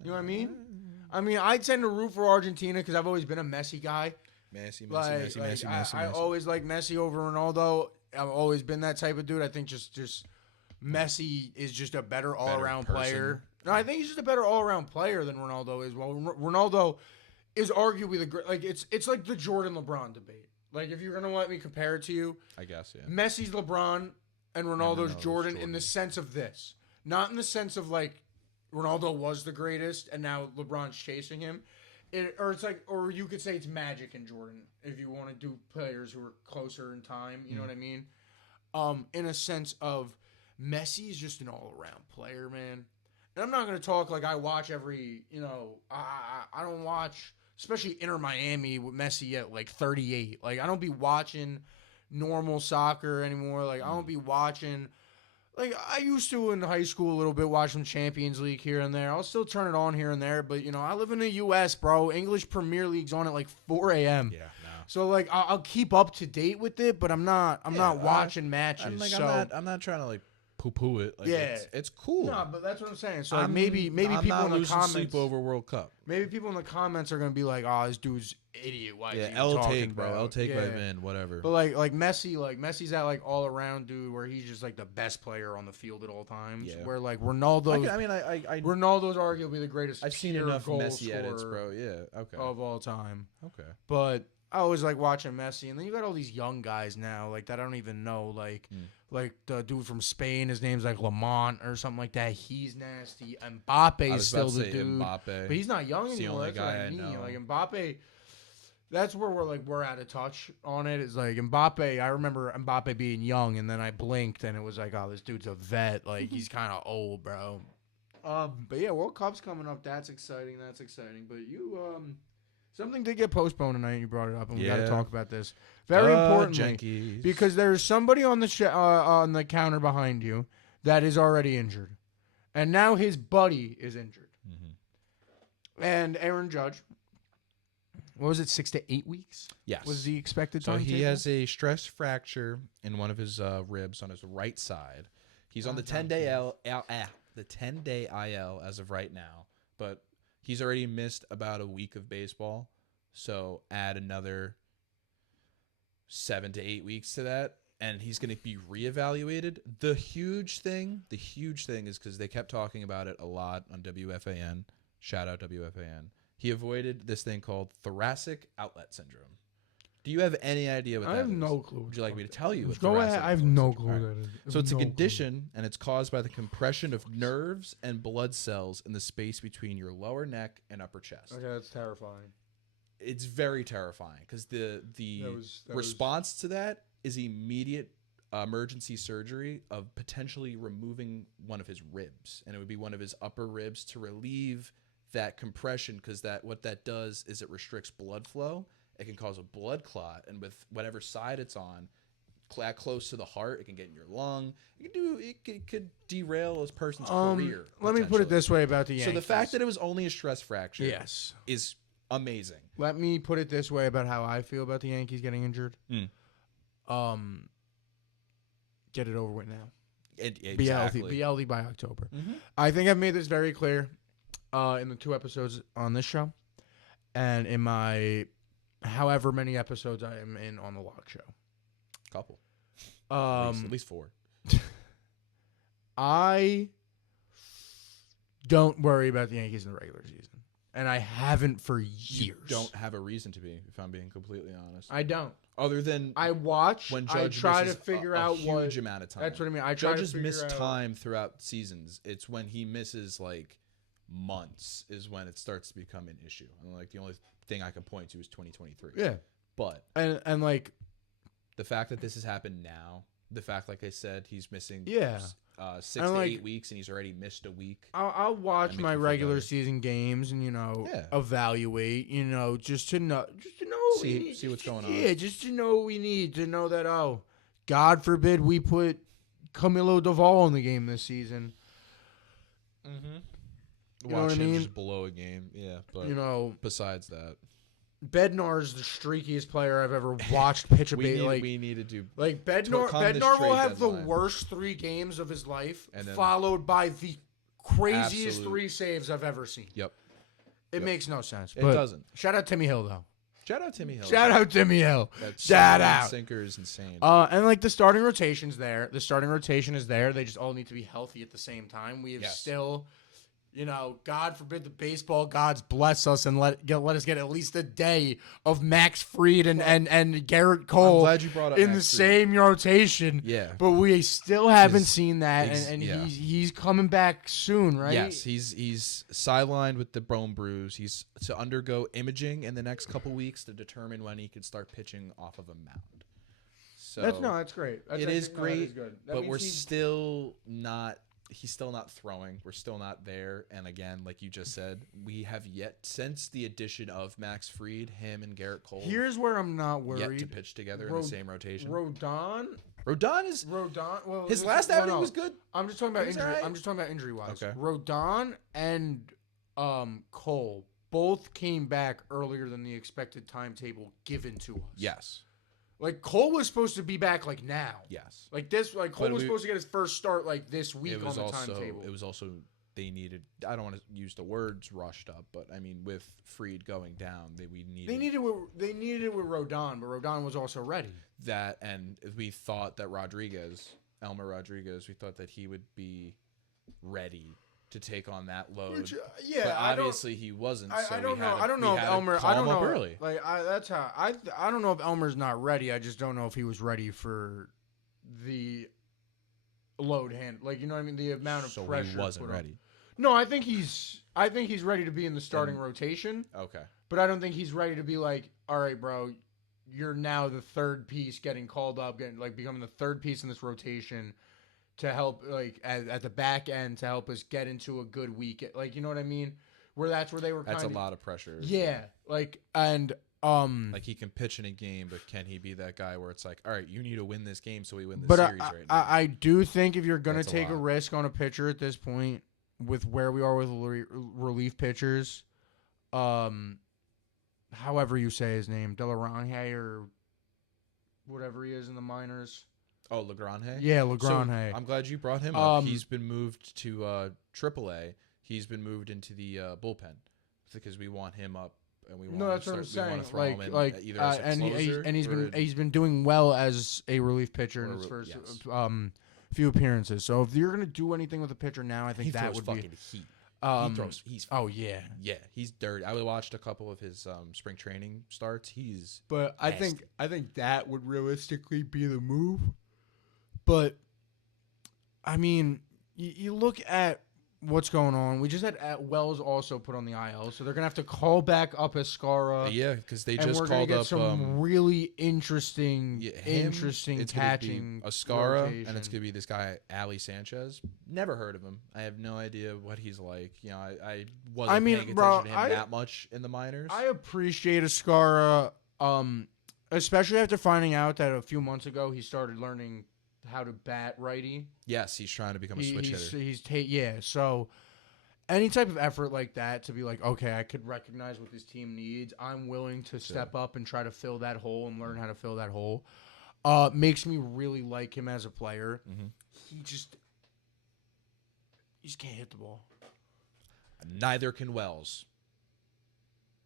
You know what I mean? I mean, I tend to root for Argentina because I've always been a Messi guy. Messi. I always like Messi over Ronaldo. I've always been that type of dude. I think just Messi is just a better all-around player. No, I think he's just a better all-around player than Ronaldo is. Well, Ronaldo is arguably the great. Like it's like the Jordan LeBron debate. Like, if you're going to let me compare it to you, I guess, yeah. Messi's LeBron and Ronaldo's Jordan in the sense of this. Not in the sense of, like, Ronaldo was the greatest and now LeBron's chasing him. Or you could say it's Magic and Jordan if you want to do players who are closer in time. You know what I mean? In a sense of Messi is just an all-around player, man. And I'm not going to talk like I watch every, I don't watch... Especially Inter Miami with Messi at like 38. Like, I don't be watching normal soccer anymore. Like, I don't be watching... Like, I used to in high school a little bit, watch some Champions League here and there. I'll still turn it on here and there. But, I live in the U.S., bro. English Premier League's on at like 4 a.m. Yeah, no. So, like, I'll keep up to date with it, but I'm not watching matches. I'm not trying to, like, poo-poo it. Like, yeah. It's cool. No, but that's what I'm saying. So, like, maybe people in the comments... sleep over World Cup. Maybe people in the comments are going to be like, oh, this dude's idiot. Why is he L talking, take, bro. L take by Vin, whatever. But, like Messi's that, like, all-around dude where he's just, like, the best player on the field at all times. Yeah. Where, like, Ronaldo's... Ronaldo's arguably the greatest I've seen enough Messi scorer edits, bro. Yeah, okay. Of all time. Okay. But... I always like watching Messi, and then you got all these young guys now, like that I don't even know, like the dude from Spain, his name's like Lamont or something like that. He's nasty. Mbappe is still the dude, but he's not young anymore. That's what I mean. Like Mbappe, that's where we're out of touch on it. It's like Mbappe. I remember Mbappe being young, and then I blinked, and it was like, oh, this dude's a vet. Like he's kind of old, bro. But yeah, World Cup's coming up. That's exciting. But you something did get postponed tonight. You brought it up, and we got to talk about this. Very importantly, because there's somebody on the counter behind you that is already injured, and now his buddy is injured. And Aaron Judge What was it? 6 to 8 weeks? Yes. Was the expected So time? he has a stress fracture in one of his ribs on his right side. He's on the 10-day the 10-day IL as of right now, but he's already missed about a week of baseball. So add another 7 to 8 weeks to that, and he's going to be reevaluated. The huge thing is because they kept talking about it a lot on WFAN. Shout out WFAN. He avoided this thing called thoracic outlet syndrome. Do you have any idea what that is? I have no clue. Would you like me to tell you? Go ahead. I have no clue what that is. So it's a condition, and it's caused by the compression of nerves and blood cells in the space between your lower neck and upper chest. Okay, that's terrifying. It's very terrifying because the response to that is immediate emergency surgery of potentially removing one of his ribs, and it would be one of his upper ribs to relieve that compression, because what that does is it restricts blood flow. It can cause a blood clot, and with whatever side it's on, close to the heart, it can get in your lung. It could derail a person's career. Let me put it this way about the Yankees. So the fact that it was only a stress fracture, is amazing. Let me put it this way about how I feel about the Yankees getting injured. Get it over with now. Exactly. Be healthy by October. Mm-hmm. I think I've made this very clear in the 2 episodes on this show, and in my however many episodes I am in on the Lock Show. Couple. At least 4. I don't worry about the Yankees in the regular season, and I haven't for years. You don't have a reason to be, if I'm being completely honest. I don't. Other than I watch. When Judge I try to misses figure a out huge amount of time. That's what I mean. Judge's missed time throughout seasons. It's when he misses like months is when it starts to become an issue. And like the only thing I can point to is 2023. Yeah, but and like the fact that this has happened now, the fact, like I said, he's missing 6 to 8 weeks, and he's already missed a week. I'll watch my regular season games and evaluate, just to know see what's going on. Yeah, just to know what we need to know that. Oh, God forbid we put Camilo Doval in the game this season. Mm-hmm. You know what I mean? Just blow a game, yeah. But besides that, Bednar's the streakiest player I've ever watched pitch a bait. We need to do Bednar will have the worst 3 games of his life, followed by the craziest 3 saves I've ever seen. Yep. It makes no sense. It doesn't. Shout out Timmy Hill though. Shout out Timmy Hill. Shout out. Sinker is insane. And like the starting rotation's there. The starting rotation is there. They just all need to be healthy at the same time. We have still. God forbid the baseball gods bless us and let us get at least a day of Max Fried and Garrett Cole I'm glad you brought up in Max the Fried. same rotation. Yeah. But we still haven't seen that, and he's coming back soon, right? Yes, he's sidelined with the bone bruise. He's to undergo imaging in the next couple weeks to determine when he can start pitching off of a mound. So that's great. It is great, that is good. That but we're he's still not. He's still not throwing. We're still not there. And again, like you just said, we have yet, since the addition of Max Fried, him and Garrett Cole. Here's where I'm not worried. Yet to pitch together in the same rotation. Rodon. Well, his last outing was good. I'm just talking about injury. Right. I'm just talking about injury wise. Okay. Rodon and Cole both came back earlier than the expected timetable given to us. Yes. Like Cole was supposed to be back like now. Yes. Like this. Like Cole was supposed to get his first start like this week on the timetable. It was also they needed. I don't want to use the words rushed up, but I mean with Fried going down, they needed it with Rodon, but Rodon was also ready. That, and we thought that Elmer Rodriguez, we thought that he would be ready to take on that load. Which, but obviously he wasn't. I don't know. I don't know if Elmer. I don't know. Early. Like that's how I don't know if Elmer's not ready. I just don't know if he was ready for the load hand. Like you know what I mean? The amount of pressure. So he wasn't ready. No, I think he's ready to be in the starting rotation. Okay. But I don't think he's ready to be like, all right, bro, you're now the third piece getting called up, becoming the third piece in this rotation to help at the back end to help us get into a good week. Like, you know what I mean? That's where they were That's a lot of pressure. Yeah. Like he can pitch in a game, but can he be that guy where it's like, all right, you need to win this game so we win this series right now? I do think if you're going to take a risk on a pitcher at this point with where we are with relief pitchers, however you say his name, Delarange or whatever he is in the minors. Oh, Legrand. Yeah, Legrand. So I'm glad you brought him up. He's been moved to AAA. He's been moved into the bullpen because we want him up. And we want no, that's what I'm saying. Either as a closer he's been doing well as a relief pitcher in his first few appearances. So if you're gonna do anything with a pitcher now, I think that would fucking be heat. He throws. Yeah, he's dirty. I watched a couple of his spring training starts. He's but nasty. I think that would realistically be the move. But I mean, you look at what's going on. We just had Wells also put on the IL, so they're gonna have to call back up Escara. Yeah, because they and just we're called gonna get up some really interesting it's catching Escara, rotation. and it's gonna be this guy Ali Sanchez. Never heard of him. I have no idea what he's like. You know, I wasn't paying attention to him that much in the minors. I appreciate Escara, especially after finding out that a few months ago he started learning how to bat righty. Yes, he's trying to become a switch hitter. So any type of effort like that to be like, okay, I could recognize what this team needs. I'm willing to step up and try to fill that hole and learn how to fill that hole. Makes me really like him as a player. Mm-hmm. He just can't hit the ball. Neither can Wells.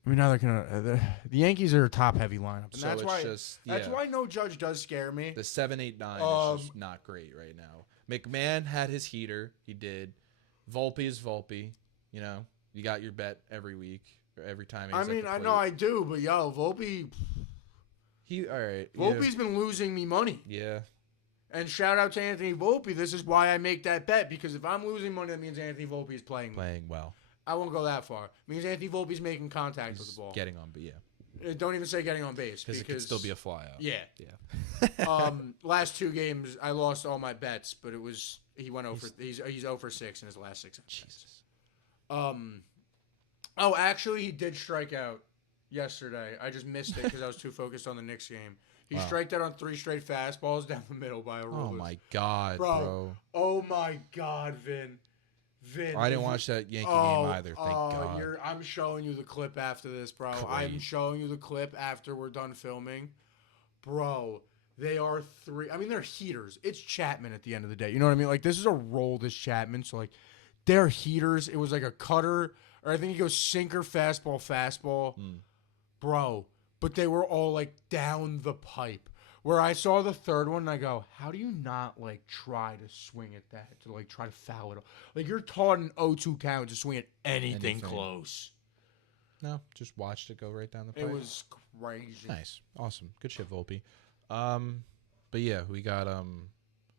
I mean, now they're gonna. The Yankees are a top-heavy lineup, and So that's it's why. just, That's why no Judge does scare me. The 7-8-9 is just not great right now. McMahon had his heater. He did. Volpe is Volpe. You know, you got your bet every week or every time. I mean, I know I do, but Volpe. All right. Volpe's been losing me money. Yeah. And shout out to Anthony Volpe. This is why I make that bet, because if I'm losing money, that means Anthony Volpe is playing well. I won't go that far. It means Anthony Volpe's making contact with the ball. Getting on, but Don't even say getting on base. Because it could still be a fly out. Yeah. Last 2 games, I lost all my bets, but it was he went over. He's 0 for 6 in his last 6. Jesus. Oh, actually, he did strike out yesterday. I just missed it because I was too focused on the Knicks game. He striked out on 3 straight fastballs down the middle by a rule. Oh my God, bro. Oh my God, Vin. I didn't watch that Yankee game either. Thank God. I'm showing you the clip after this, bro. Great. I'm showing you the clip after we're done filming. Bro, they are 3. I mean, they're heaters. It's Chapman at the end of the day. You know what I mean? Like, this is a roll, this Chapman. So, like, they're heaters. It was like a cutter, or I think he goes sinker, fastball. Bro, but they were all, like, down the pipe. Where I saw the third one, and I go, how do you not, like, try to swing at that, to, like, try to foul it off? Like, you're taught an 0-2 count to swing at anything close. No, just watched it go right down the pipe. It was crazy. Nice. Awesome. Good shit, Volpe. But, yeah, we got,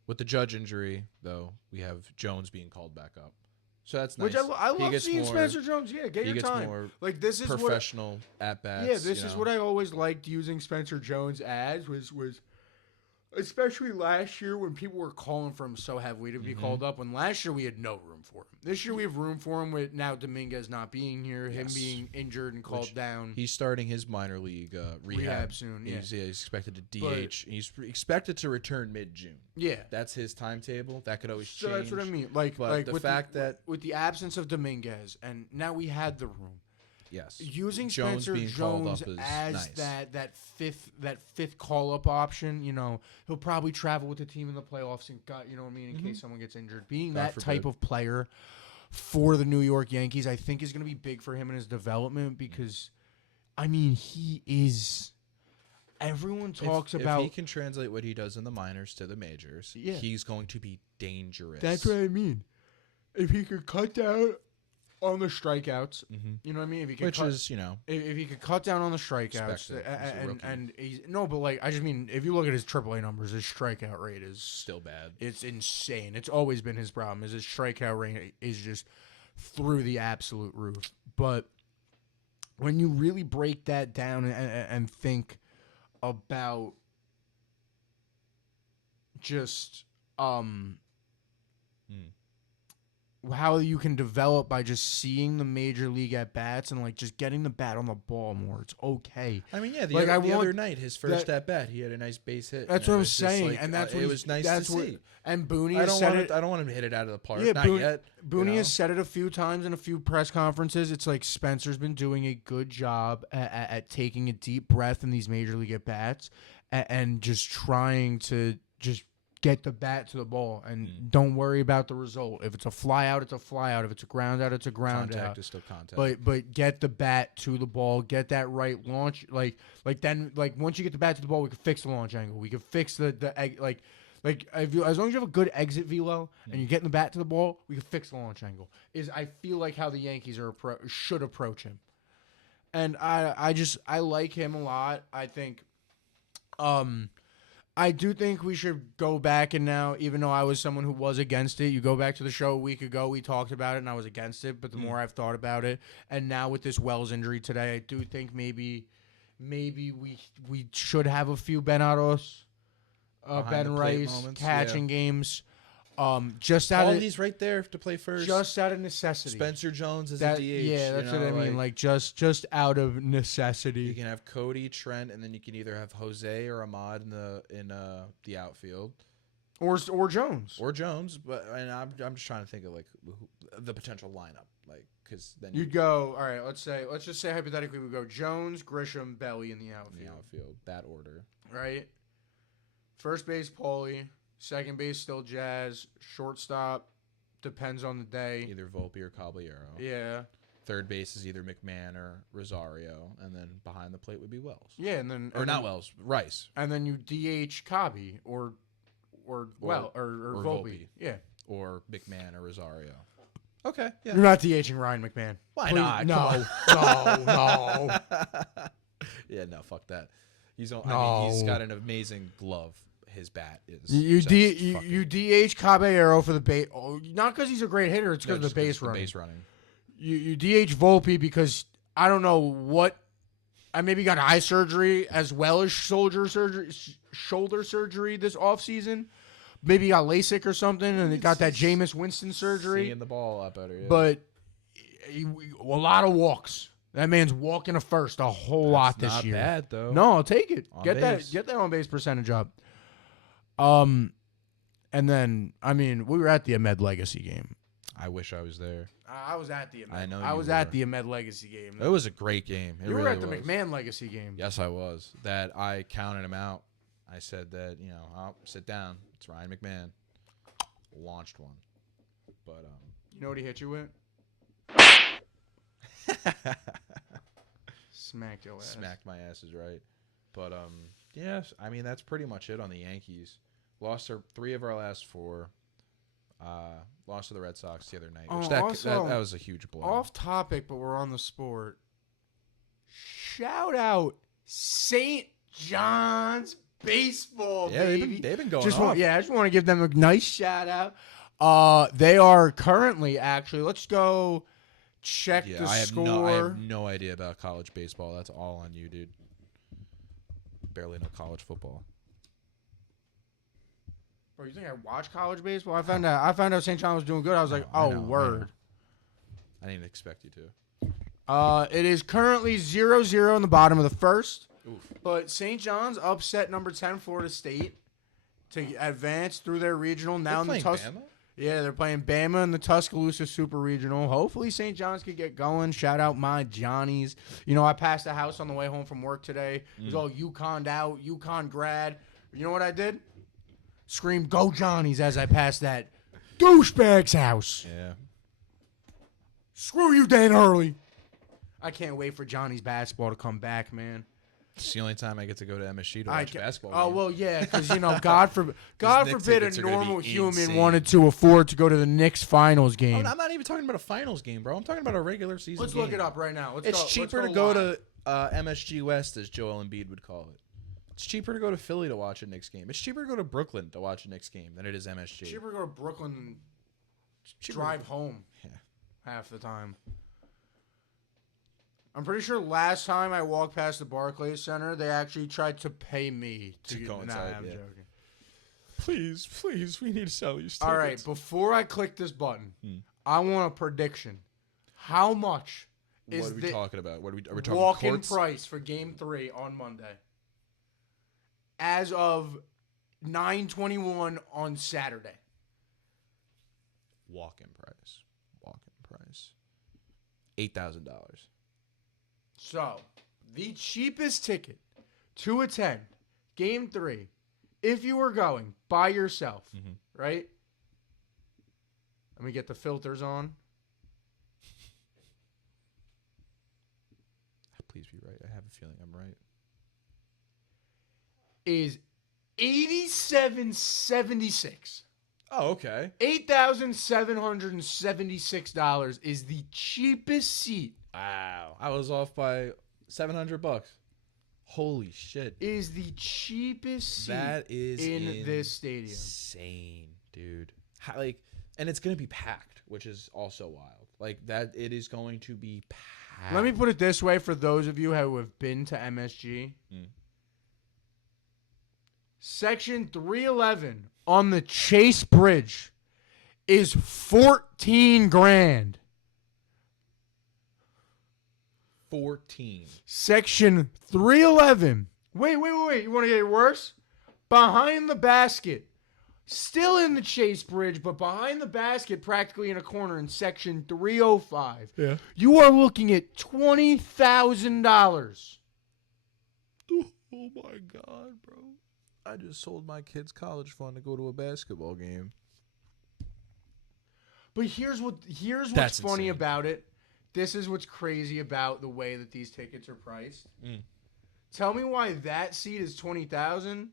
with the Judge injury, though, we have Jones being called back up. So that's nice. Which I love seeing Spencer Jones. Yeah, get your time. More like, this is professional at bats. Yeah, this is what I always liked using Spencer Jones as was especially last year when people were calling for him so heavily to be called up. When last year we had no room for him. This year we have room for him with now Dominguez not being here, him being injured and called down. He's starting his minor league rehab soon. Yeah. He's expected to DH. He's expected to return mid-June. Yeah, that's his timetable. That could always change. So that's what I mean. Like the fact that with the absence of Dominguez, and now we had the room. Yes, using Jones Spencer Jones as nice. that fifth call up option. You know, he'll probably travel with the team in the playoffs and you know what I mean, in case someone gets injured. Being that type of player for the New York Yankees, I think is going to be big for him in his development because, I mean, he is. Everyone talks about if he can translate what he does in the minors to the majors. Yeah. He's going to be dangerous. That's what I mean. If he could cut down on the strikeouts, you know what I mean. If he could if he could cut down on the strikeouts, and he's but like I just mean if you look at his AAA numbers, his strikeout rate is still bad. It's insane. It's always been his problem. Is his strikeout rate is just through the absolute roof. But when you really break that down and think about just how you can develop by just seeing the major league at bats and like just getting the bat on the ball more. It's okay. I mean, yeah, the Like, other night, his first at bat, he had a nice base hit. That's what I'm saying, and that's what it was nice to see. And Booney I has said it. I don't want him to hit it out of the park. Yeah, Not yet. Booney has said it a few times in a few press conferences. It's like Spencer's been doing a good job at taking a deep breath in these major league at bats and just trying to just get the bat to the ball and don't worry about the result. If it's a fly out, it's a fly out. If it's a ground out, it's a ground contact out. Is still contact. But get the bat to the ball, get that right launch. Like once you get the bat to the ball, we can fix the launch angle. We can fix as long as you have a good exit velo and you're getting the bat to the ball, we can fix the launch angle. I feel like how the Yankees should approach him, and I like him a lot. I think, I do think we should go back and now, even though I was someone who was against it, you go back to the show a week ago, we talked about it and I was against it, but the more I've thought about it, and now with this Wells injury today, I do think maybe we should have a few Ben Aros, Ben Rice catching games. Just out all of these right there to play first. Just out of necessity. Spencer Jones is a DH. Yeah, that's what I mean. Like just out of necessity. You can have Cody, Trent, and then you can either have Jose or Ahmad in the outfield, or Jones. Or Jones. But I'm just trying to think of like the potential lineup, like because then you'd go. All right, let's just say hypothetically we go Jones, Grisham, Belly in the outfield. That order. Right. First base, Paulie. Second base, still Jazz. Shortstop, depends on the day. Either Volpe or Caballero. Yeah. Third base is either McMahon or Rosario, and then behind the plate would be Wells. Yeah, and then Wells, Rice. And then you DH Cabby or Volpe. Yeah. Or McMahon or Rosario. Okay. Yeah. You're not DHing Ryan McMahon. Why Please, not? No. Yeah, no, fuck that. He's got an amazing glove. His bat is you DH Caballero for the base, not because he's a great hitter, it's because of the base running. You DH Volpe because I don't know what, I maybe got eye surgery as well as shoulder surgery this offseason. Maybe got LASIK or something, and they got that Jameis Winston surgery. Seeing the ball out better, yeah. But a lot of walks. That man's walking a first a whole lot this year. Not bad though. No, I'll take it. Get that on base percentage up. And then, I mean, we were at the Ahmed Legacy game. I wish I was there. I was at the Ahmed. I know I was at the Ahmed Legacy game. It was a great game. You were at the McMahon Legacy game. Yes, I was. That I counted him out. I said that, I'll sit down. It's Ryan McMahon. Launched one. But you know what he hit you with? Smacked your ass. Smacked my ass is right. But yes, I mean that's pretty much it on the Yankees. Lost 3 of our last 4. Lost to the Red Sox the other night. Which that was a huge blow. Off topic, but we're on the sport. Shout out St. John's baseball, baby. They've been going off. I just want to give them a nice shout out. They are currently actually. Let's go check the score. I have no idea about college baseball. That's all on you, dude. Barely know college football. Bro, you think I watch college baseball? I found out St. John was doing good. I was like, word. I didn't expect you to. It is currently 0-0 in the bottom of the first. Oof. But St. John's upset number 10 Florida State to advance through their regional. Now they're in playing the Bama? Yeah, they're playing Bama in the Tuscaloosa Super Regional. Hopefully St. John's could get going. Shout out my Johnnies. I passed the house on the way home from work today. It was all UConned out, UConn grad. You know what I did? Scream, "Go Johnnies," as I passed that douchebag's house. Yeah. Screw you, Dan Hurley. I can't wait for Johnny's basketball to come back, man. It's the only time I get to go to MSG to watch basketball. Oh, well, yeah, because, God forbid a normal human wanted to afford to go to the Knicks finals game. I'm not even talking about a finals game, bro. I'm talking about a regular season game. Let's look it up right now. It's cheaper to go to MSG West, as Joel Embiid would call it. It's cheaper to go to Philly to watch a Knicks game. It's cheaper to go to Brooklyn to watch a Knicks game than it is MSG. It's cheaper to go to Brooklyn and drive home half the time. I'm pretty sure last time I walked past the Barclays Center, they actually tried to pay me to go inside. I'm joking. Please, we need to sell you tickets. All right, before I click this button, I want a prediction. How much is What are we talking about? Are we talking walk-in courts? price for Game 3 on Monday? As of 9:21 on Saturday. Walk-in price. $8,000. So, the cheapest ticket to attend Game 3, if you were going by yourself, right? Let me get the filters on. Please be right. I have a feeling I'm right. Is $87.76. Oh, okay. $8,776 is the cheapest seat. Wow. I was off by $700. Holy shit. Is the cheapest seat That is in this stadium. Insane, dude. And it's going to be packed, which is also wild. That it is going to be packed. Let me put it this way for those of you who have been to MSG. Section 311 on the Chase Bridge is $14,000. 14. Section 311. Wait. You want to get it worse? Behind the basket. Still in the Chase Bridge, but behind the basket, practically in a corner in Section 305. Yeah. You are looking at $20,000. Oh my God, bro. I just sold my kid's college fund to go to a basketball game. But here's what's That's funny insane. about it. This is what's crazy about the way that these tickets are priced. Tell me why that seat is $20,000.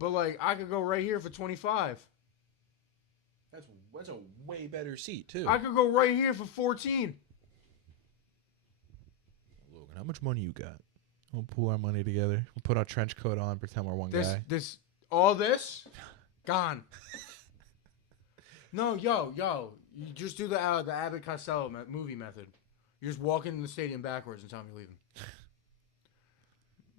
But I could go right here for $25,000. That's a way better seat too. I could go right here for $14,000. Logan, how much money you got? We'll pool our money together. We'll put our trench coat on, pretend we're one guy. All this, gone. No, yo, you just do the Abbott Costello movie method. You just walk into the stadium backwards and tell me you're leaving.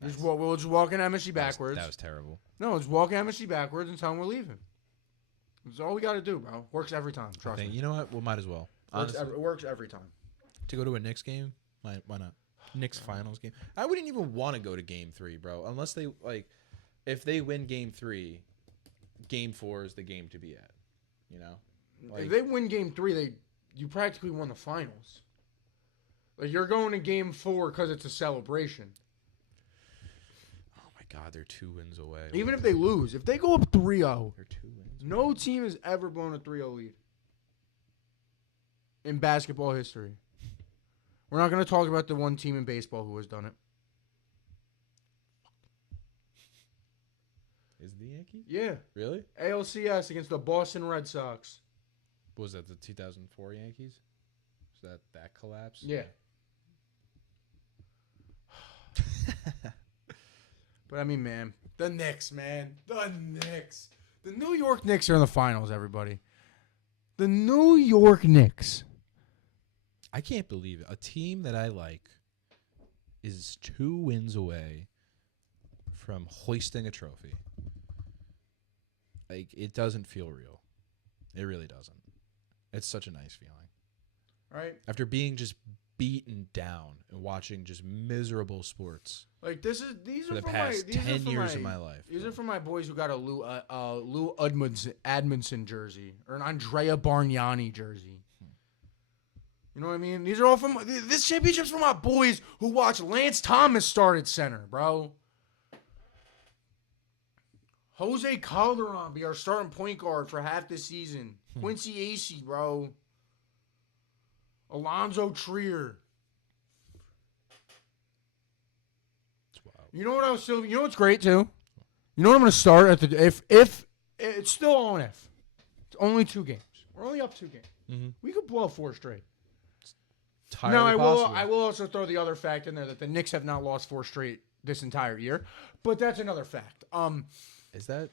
We'll just walk in MSG backwards. That was terrible. No, just walk in MSG backwards and tell them we're leaving. That's all we got to do, bro. Works every time. Trust me. You know what? We might as well. It works every time. To go to a Knicks game? Why not? Knicks finals game. I wouldn't even want to go to Game 3, bro. Unless they if they win Game 3, Game 4 is the game to be at. You know, if they win Game 3, you practically won the finals. You're going to Game 4 because it's a celebration. Oh my God, they're 2 wins away. Even if they lose, if they go up 3-0, they're 2 wins. No team has ever blown a 3-0 lead in basketball history. We're not going to talk about the one team in baseball who has done it. Is it the Yankees? Yeah. Really? ALCS against the Boston Red Sox. What was that, the 2004 Yankees? Was that collapse? Yeah. But I mean, man, the Knicks, man. The Knicks. The New York Knicks are in the finals, everybody. The New York Knicks. I can't believe it. A team that I like is 2 wins away from hoisting a trophy. It doesn't feel real. It really doesn't. It's such a nice feeling. Right? After being just beaten down and watching just miserable sports. These for are the for past my, 10 years of my life. These are for my boys who got a Lou Edmondson jersey or an Andrea Bargnani jersey. You know what I mean? These are all from this championship's for my boys who watch Lance Thomas start at center, bro. Jose Calderon be our starting point guard for half this season. Quincy Acey, bro. Alonzo Trier. You know what you know what's great too? You know what I'm gonna start at if it's still on if. It's only 2 games. We're only up 2 games. Mm-hmm. We could blow 4 straight. I will also throw the other fact in there that the Knicks have not lost 4 straight this entire year. But that's another fact. Is that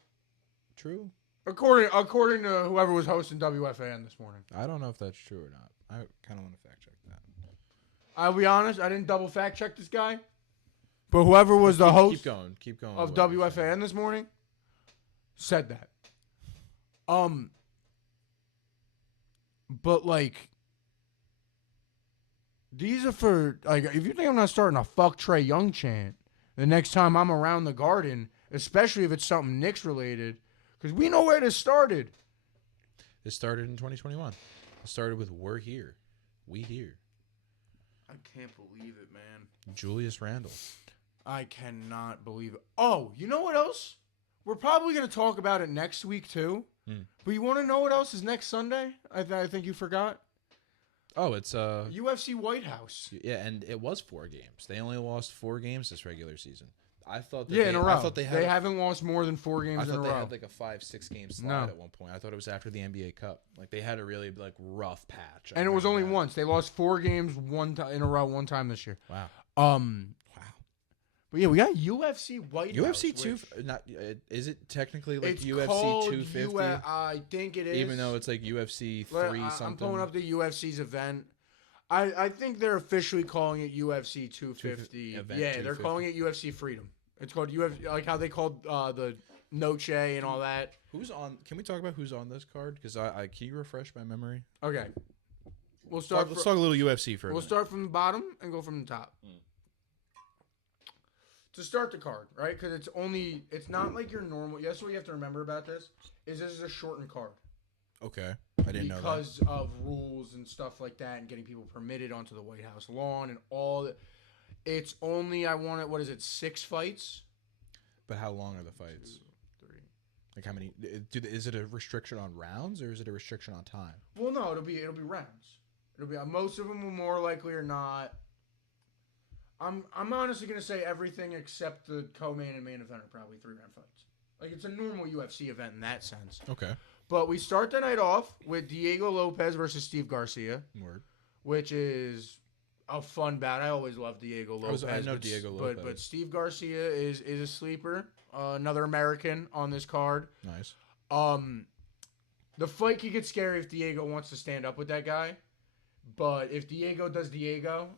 true? According to whoever was hosting WFAN this morning. I don't know if that's true or not. I kind of want to fact check that. I'll be honest, I didn't double fact check this guy. But whoever was the host keep going of WFAN this morning said that. But like, these are for like, if you think I'm not starting a fuck Trey Young chant the next time I'm around the Garden, especially if it's something Knicks related, because we know where this started. It started in 2021. It started with "We're here, we here." I can't believe it, man. Julius Randle. I cannot believe it. Oh, you know what else? We're probably going to talk about it next week too. But you want to know what else is next Sunday? I think you forgot. Oh, it's UFC White House. Yeah, and it was 4 games. They only lost 4 games this regular season. I thought that in a row. I thought they haven't lost more than 4 games in a row. I thought they had like a 5-6 game slide at one point. I thought it was after the NBA Cup. Like they had a really like rough patch. And it was only once. They lost 4 games in a row one time this year. Wow. Wow. But yeah, we got UFC White House. UFC 2 not is it technically like it's UFC called 250? I think it is. Even though it's like UFC 3 something. I'm pulling up the UFC's event. I think they're officially calling it UFC 250. Yeah, they're calling it UFC Freedom. It's called UFC, like how they called the Noche and all that. Who's on? Can we talk about who's on this card? Because I can you refresh my memory? Okay, we'll start. Let's talk a little UFC for a minute. We'll start from the bottom and go from the top. To start the card, right? Because it's not like your normal. That's what you have to remember about this. This is a shortened card. Okay, I didn't know that. Because of rules and stuff like that, and getting people permitted onto the White House lawn and all that. It's only, 6 fights? But how long are the fights? 2, 3. Like how many? Is it a restriction on rounds or is it a restriction on time? Well, no, it'll be rounds. It'll be most of them will more likely or not. I'm honestly gonna say everything except the co-main and main event are probably 3-round fights. Like it's a normal UFC event in that sense. Okay. But we start the night off with Diego Lopez versus Steve Garcia. Word. Which is a fun bout. I always love Diego Lopez. I know Diego Lopez. But Steve Garcia is a sleeper. Another American on this card. Nice. The fight could get scary if Diego wants to stand up with that guy. But if Diego does Diego,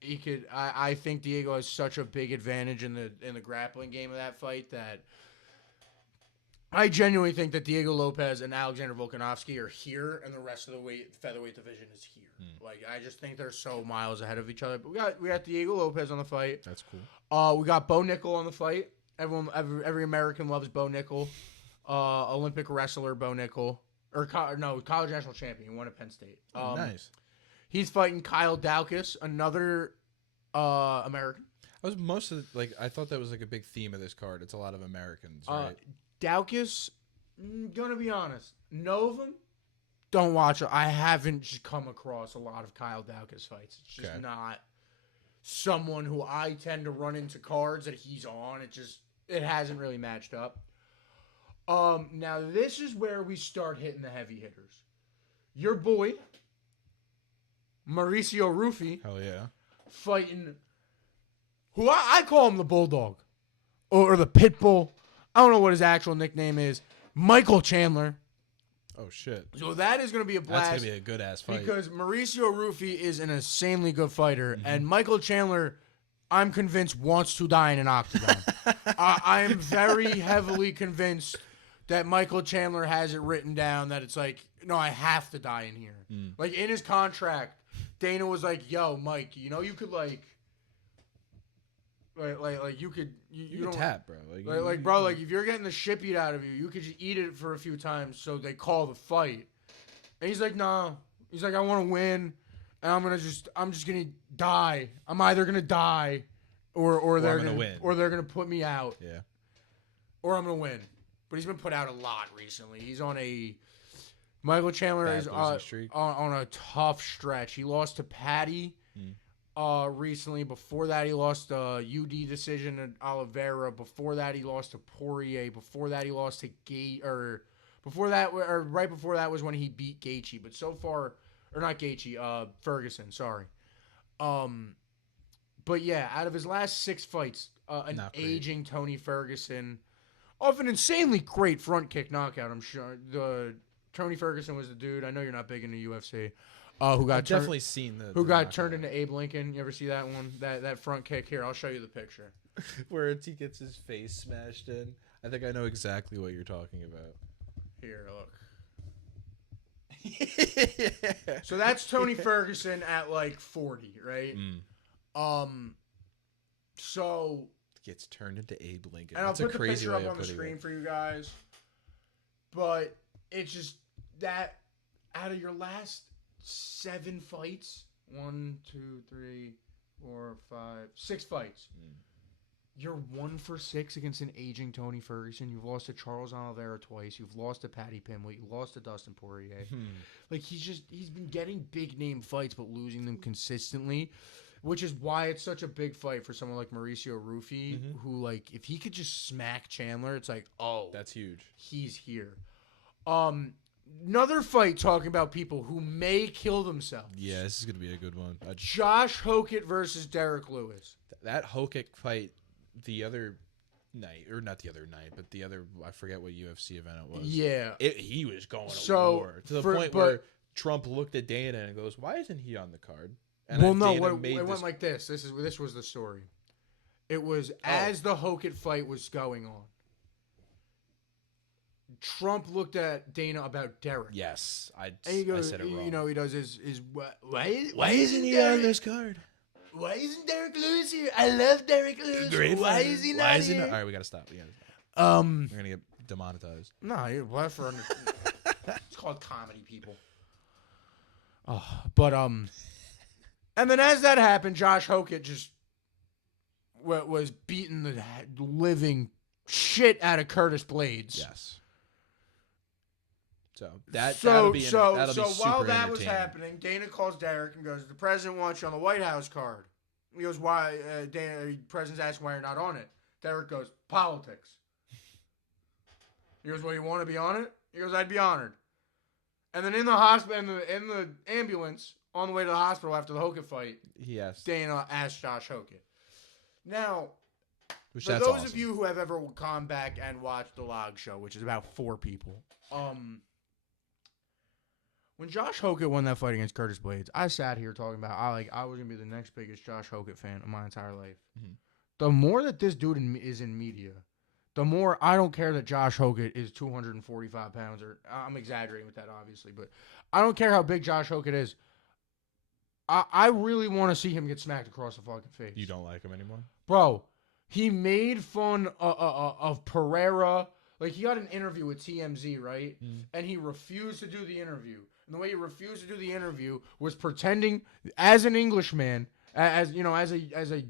he could. I think Diego has such a big advantage in the grappling game of that fight that I genuinely think that Diego Lopez and Alexander Volkanovski are here, and the rest of the featherweight division is here. Like I just think they're so miles ahead of each other. But we got Diego Lopez on the fight. That's cool. We got Bo Nickel on the fight. Every American loves Bo Nickel. Olympic wrestler Bo Nickel, college national champion. He won at Penn State. Nice. He's fighting Kyle Daukaus, another American. I thought that was like a big theme of this card. It's a lot of Americans, right? Daukaus, gonna be honest, know of him. Don't watch it. I haven't just come across a lot of Kyle Daukaus fights. It's just not someone who I tend to run into cards that he's on. It hasn't really matched up. Now this is where we start hitting the heavy hitters. Your boy, Mauricio Rufy. Hell yeah. Fighting who I call him the Bulldog. Or the Pitbull. I don't know what his actual nickname is. Michael Chandler. Oh, shit. So that is going to be a blast. That's going to be a good-ass fight. Because Mauricio Rufy is an insanely good fighter. Mm-hmm. And Michael Chandler, I'm convinced, wants to die in an octagon. I am very heavily convinced that Michael Chandler has it written down that it's like, no, I have to die in here. Like, in his contract, Dana was like, yo, Mike, you could, you could don't tap, bro. Bro, if you're getting the shit beat out of you, you could just eat it for a few times so they call the fight. And he's like, no. He's like, I want to win, and I'm just gonna die. I'm either gonna die, or they're gonna win, or they're gonna put me out. Yeah. Or I'm gonna win. But he's been put out a lot recently. He's on Michael Chandler is on a tough stretch. He lost to Patty. Recently. Before that, he lost a UD decision at Oliveira. Before that, he lost to Poirier. Before that, he lost to right before that was when he beat Gaethje. But so far, or not Gaethje, Ferguson. Sorry. But yeah, out of his last 6 fights, an aging Tony Ferguson, off an insanely great front kick knockout. I'm sure Tony Ferguson was the dude. I know you're not big into UFC. Who got definitely seen the who got turned into Abe Lincoln? You ever see that one? That front kick here. I'll show you the picture. Where he gets his face smashed in. I think I know exactly what you're talking about. Here, look. So that's Tony Ferguson at like 40, right? So gets turned into Abe Lincoln. and That's I'll put a the crazy picture way up of on the putting screen it. for you guys. But it's just that out of your last 7 fights, 1, 2, 3, 4, 5, 6 fights. You're 1 for 6 against an aging Tony Ferguson. You've lost to Charles Oliveira twice. You've lost to Paddy Pimblett. You lost to Dustin Poirier. Like he's been getting big name fights, but losing them consistently, which is why it's such a big fight for someone like Mauricio Rufy, who like if he could just smack Chandler, it's like, oh, that's huge. He's here. Another fight talking about people who may kill themselves. Yeah, this is gonna be a good one. Josh Hokett versus Derek Lewis. That Hokett fight. The other night, or not the other night, but the other, I forget what UFC event it was. Yeah. He was going to war. To the point where Trump looked at Dana and goes, why isn't he on the card? And well, no, it went like this. This was the story. It was as the Hokett fight was going on. Trump looked at Dana about Derek. Yes. I said it wrong. You know, he does his why isn't he on this card? Why isn't Derek Lewis here? I love Derek Lewis. Great Why is he not here? All right, we gotta stop. We're gonna get demonetized. No, you're left for under. It's called comedy, people. Oh, but and then as that happened, Josh Hokett just was beating the living shit out of Curtis Blades. Yes. So that'll be super while that was entertaining. happening, Dana calls Derek and goes, "The president wants you on the White House card." He goes, "Why?" The president's asking why you're not on it. Derek goes, "Politics." He goes, "Well, you want to be on it?" He goes, "I'd be honored." And then in the hospital, in the ambulance on the way to the hospital after the Hokett fight, Dana asked Josh Hokett. Now, for those of you who have ever gone back and watched the Log Show, which is about 4 people, when Josh Hokett won that fight against Curtis Blades, I sat here talking about I was gonna be the next biggest Josh Hokett fan of my entire life. The more that this dude is in media, the more I don't care that Josh Hokett is 245 pounds, or I'm exaggerating with that obviously, but I don't care how big Josh Hokett is. I really want to see him get smacked across the fucking face. You don't like him anymore, bro? He made fun of Pereira. Like, he got an interview with TMZ, right? And he refused to do the interview. And the way he refused to do the interview was pretending as an Englishman, as a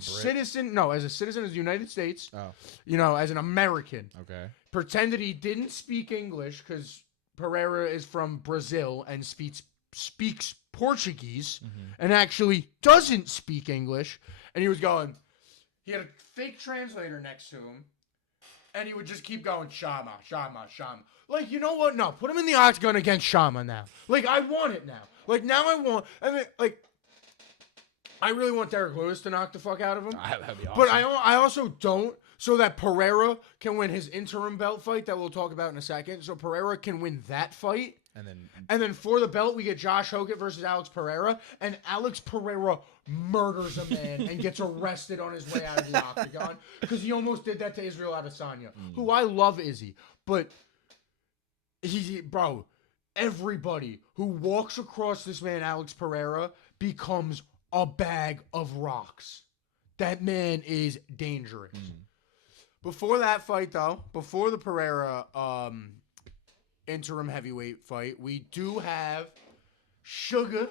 citizen, as a citizen of the United States, as an American. Okay. Pretended he didn't speak English because Pereira is from Brazil and speaks Portuguese and actually doesn't speak English. And he was going, he had a fake translator next to him. And he would just keep going, Shama, Shama, Shama. Like, you know what? No, put him in the octagon against Shama now. Like, I want it now. Like, now I really want Derek Lewis to knock the fuck out of him. That'd be awesome. But I also don't, so that Pereira can win his interim belt fight that we'll talk about in a second. So Pereira can win that fight. And then for the belt, we get Josh Hokett versus Alex Pereira. And Alex Pereira murders a man and gets arrested on his way out of the octagon. Because he almost did that to Israel Adesanya, who I love Izzy. But, everybody who walks across this man, Alex Pereira, becomes a bag of rocks. That man is dangerous. Before that fight, though, before the Pereira interim heavyweight fight, we do have Sugar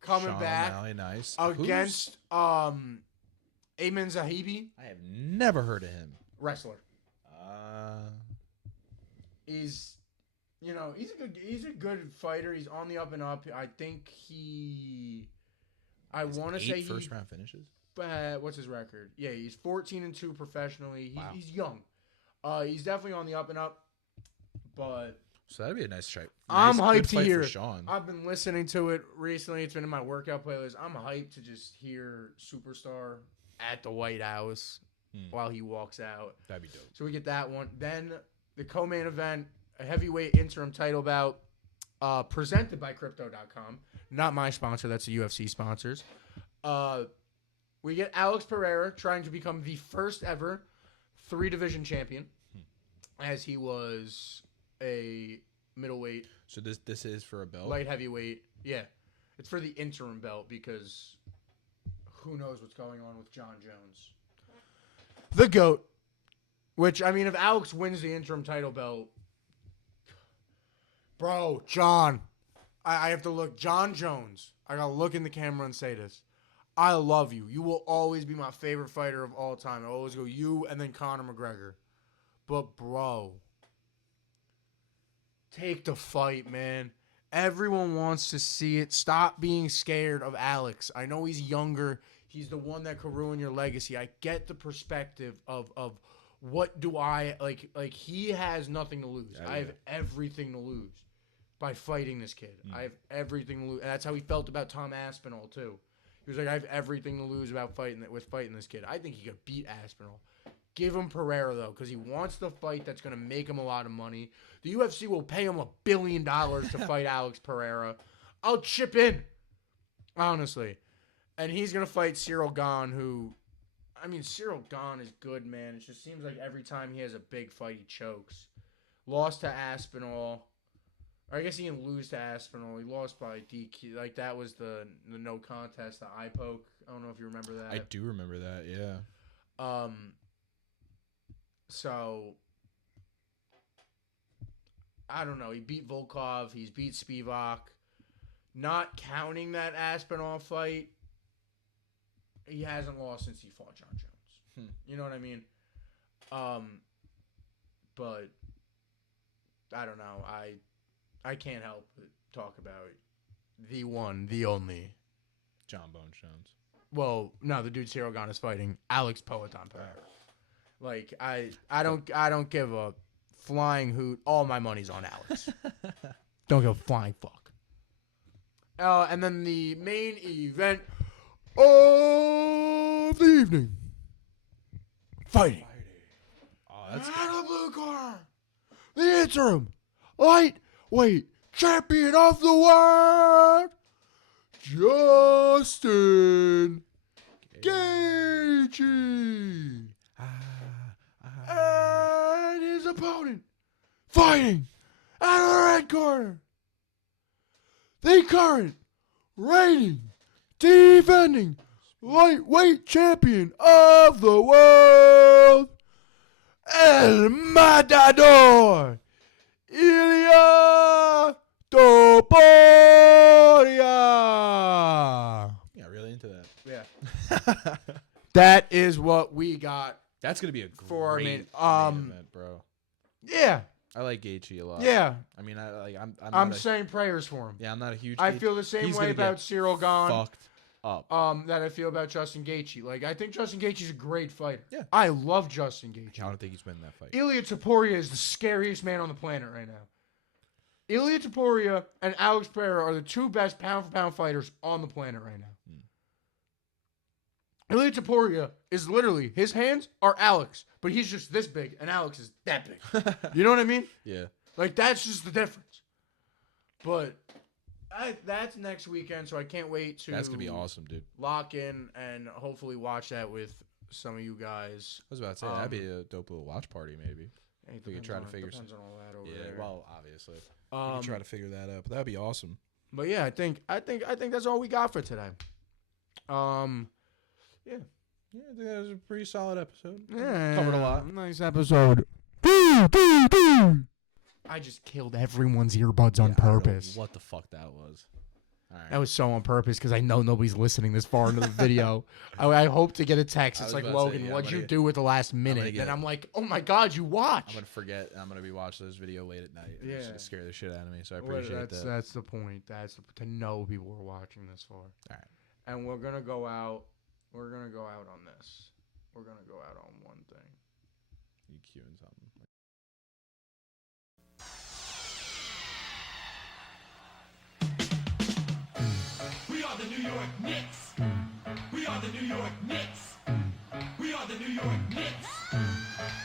coming back against Ayman Zahabi. I have never heard of him. Wrestler. He's a good fighter. He's on the up and up. I think I want to say first round finishes. What's his record? Yeah, he's 14-2 professionally. Wow. He's young. He's definitely on the up and up. But so that'd be a nice fight. I'm hyped to hear it. Sean. I've been listening to it recently. It's been in my workout playlist. I'm hyped to just hear Superstar at the White House while he walks out. That'd be dope. So we get that one. Then the co-main event, a heavyweight interim title bout, presented by Crypto.com. Not my sponsor. That's the UFC sponsors. We get Alex Pereira trying to become the first ever 3-division champion, as he was a middleweight. So this is for a belt? Light heavyweight. Yeah. It's for the interim belt because who knows what's going on with John Jones. The GOAT. Which, I mean, if Alex wins the interim title belt, bro, John, I have to look. John Jones, I got to look in the camera and say this. I love you. You will always be my favorite fighter of all time. I always go you and then Conor McGregor. But, bro, take the fight, man. Everyone wants to see it. Stop being scared of Alex. I know he's younger. He's the one that could ruin your legacy. I get the perspective of what do I like he has nothing to lose. I have everything to lose by fighting this kid. I have everything to lose. And that's how he felt about Tom Aspinall too. He was like, I have everything to lose about fighting this kid. I think he could beat Aspinall. Give him Pereira though, because he wants the fight that's gonna make him a lot of money. The UFC will pay him $1 billion to fight Alex Pereira. I'll chip in. Honestly. And he's gonna fight Cyril Gane, who I mean, Cyril Gane is good, man. It just seems like every time he has a big fight, he chokes. Lost to Aspinall. Or I guess he didn't lose to Aspinall. He lost by DQ. Like, that was the no contest, the eye poke. I don't know if you remember that. I do remember that, yeah. So, I don't know. He beat Volkov. He's beat Spivak. Not counting that Aspinall fight, he hasn't lost since he fought John Jones. You know what I mean? But I don't know. I can't help but talk about the one, the only John Bones Jones. Well, no, the dude Cyril Gane is fighting Alex Poatan Pereira. Like I don't give a flying hoot. All my money's on Alex. Don't give a flying fuck. And then the main event of the evening. Fighting. Oh, that's out of the blue corner. The interim lightweight champion of the world, Justin Gaethje. And his opponent fighting out of the red corner, the current reigning defending lightweight champion of the world, El Matador, Ilia Topuria. Yeah, really into that. Yeah. That is what we got. That's gonna be a For great me, main event, bro. Yeah. I like Gaethje a lot. Yeah. I mean, I'm saying prayers for him. Yeah, I'm not a huge. I feel the same way about Cyril Gane. Fucked up. That I feel about Justin Gaethje. Like, I think Justin Gaethje's a great fighter. Yeah. I love Justin Gaethje. I don't think he's winning that fight. Ilia Topuria is the scariest man on the planet right now. Ilia Topuria and Alex Pereira are the two best pound-for-pound fighters on the planet right now. Ilia Topuria is literally, his hands are Alex, but he's just this big, and Alex is that big. You know what I mean? Yeah. Like, that's just the difference. But that's next weekend, so I can't wait to... That's going to be awesome, dude. Lock in and hopefully watch that with some of you guys. I was about to say, that'd be a dope little watch party, maybe. We could try to figure something. Depends on all that over there. Well, obviously. We could try to figure that out, but that'd be awesome. But yeah, I think that's all we got for today. Yeah. Yeah, I think that was a pretty solid episode. Yeah. Covered a lot. Nice episode. I just killed everyone's earbuds on purpose. I don't know what the fuck that was. All right. That was so on purpose because I know nobody's listening this far into the video. I hope to get a text. It's like, Logan, what'd you do with the last minute? And I'm like, oh my God, you watch. I'm going to forget. I'm going to be watching this video late at night. Yeah. It's going to scare the shit out of me, so I appreciate that. That's the point. To know people are watching this far. All right. And we're going to go out. We're going to go out on this. We're going to go out on one thing. You cueing something. We are the New York Knicks. We are the New York Knicks. We are the New York Knicks.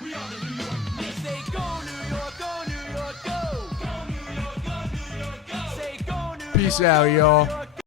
We are the New York Knicks. Say go New York, go New York, go. Go New York, go New York, go. Say go New York. Peace out, y'all.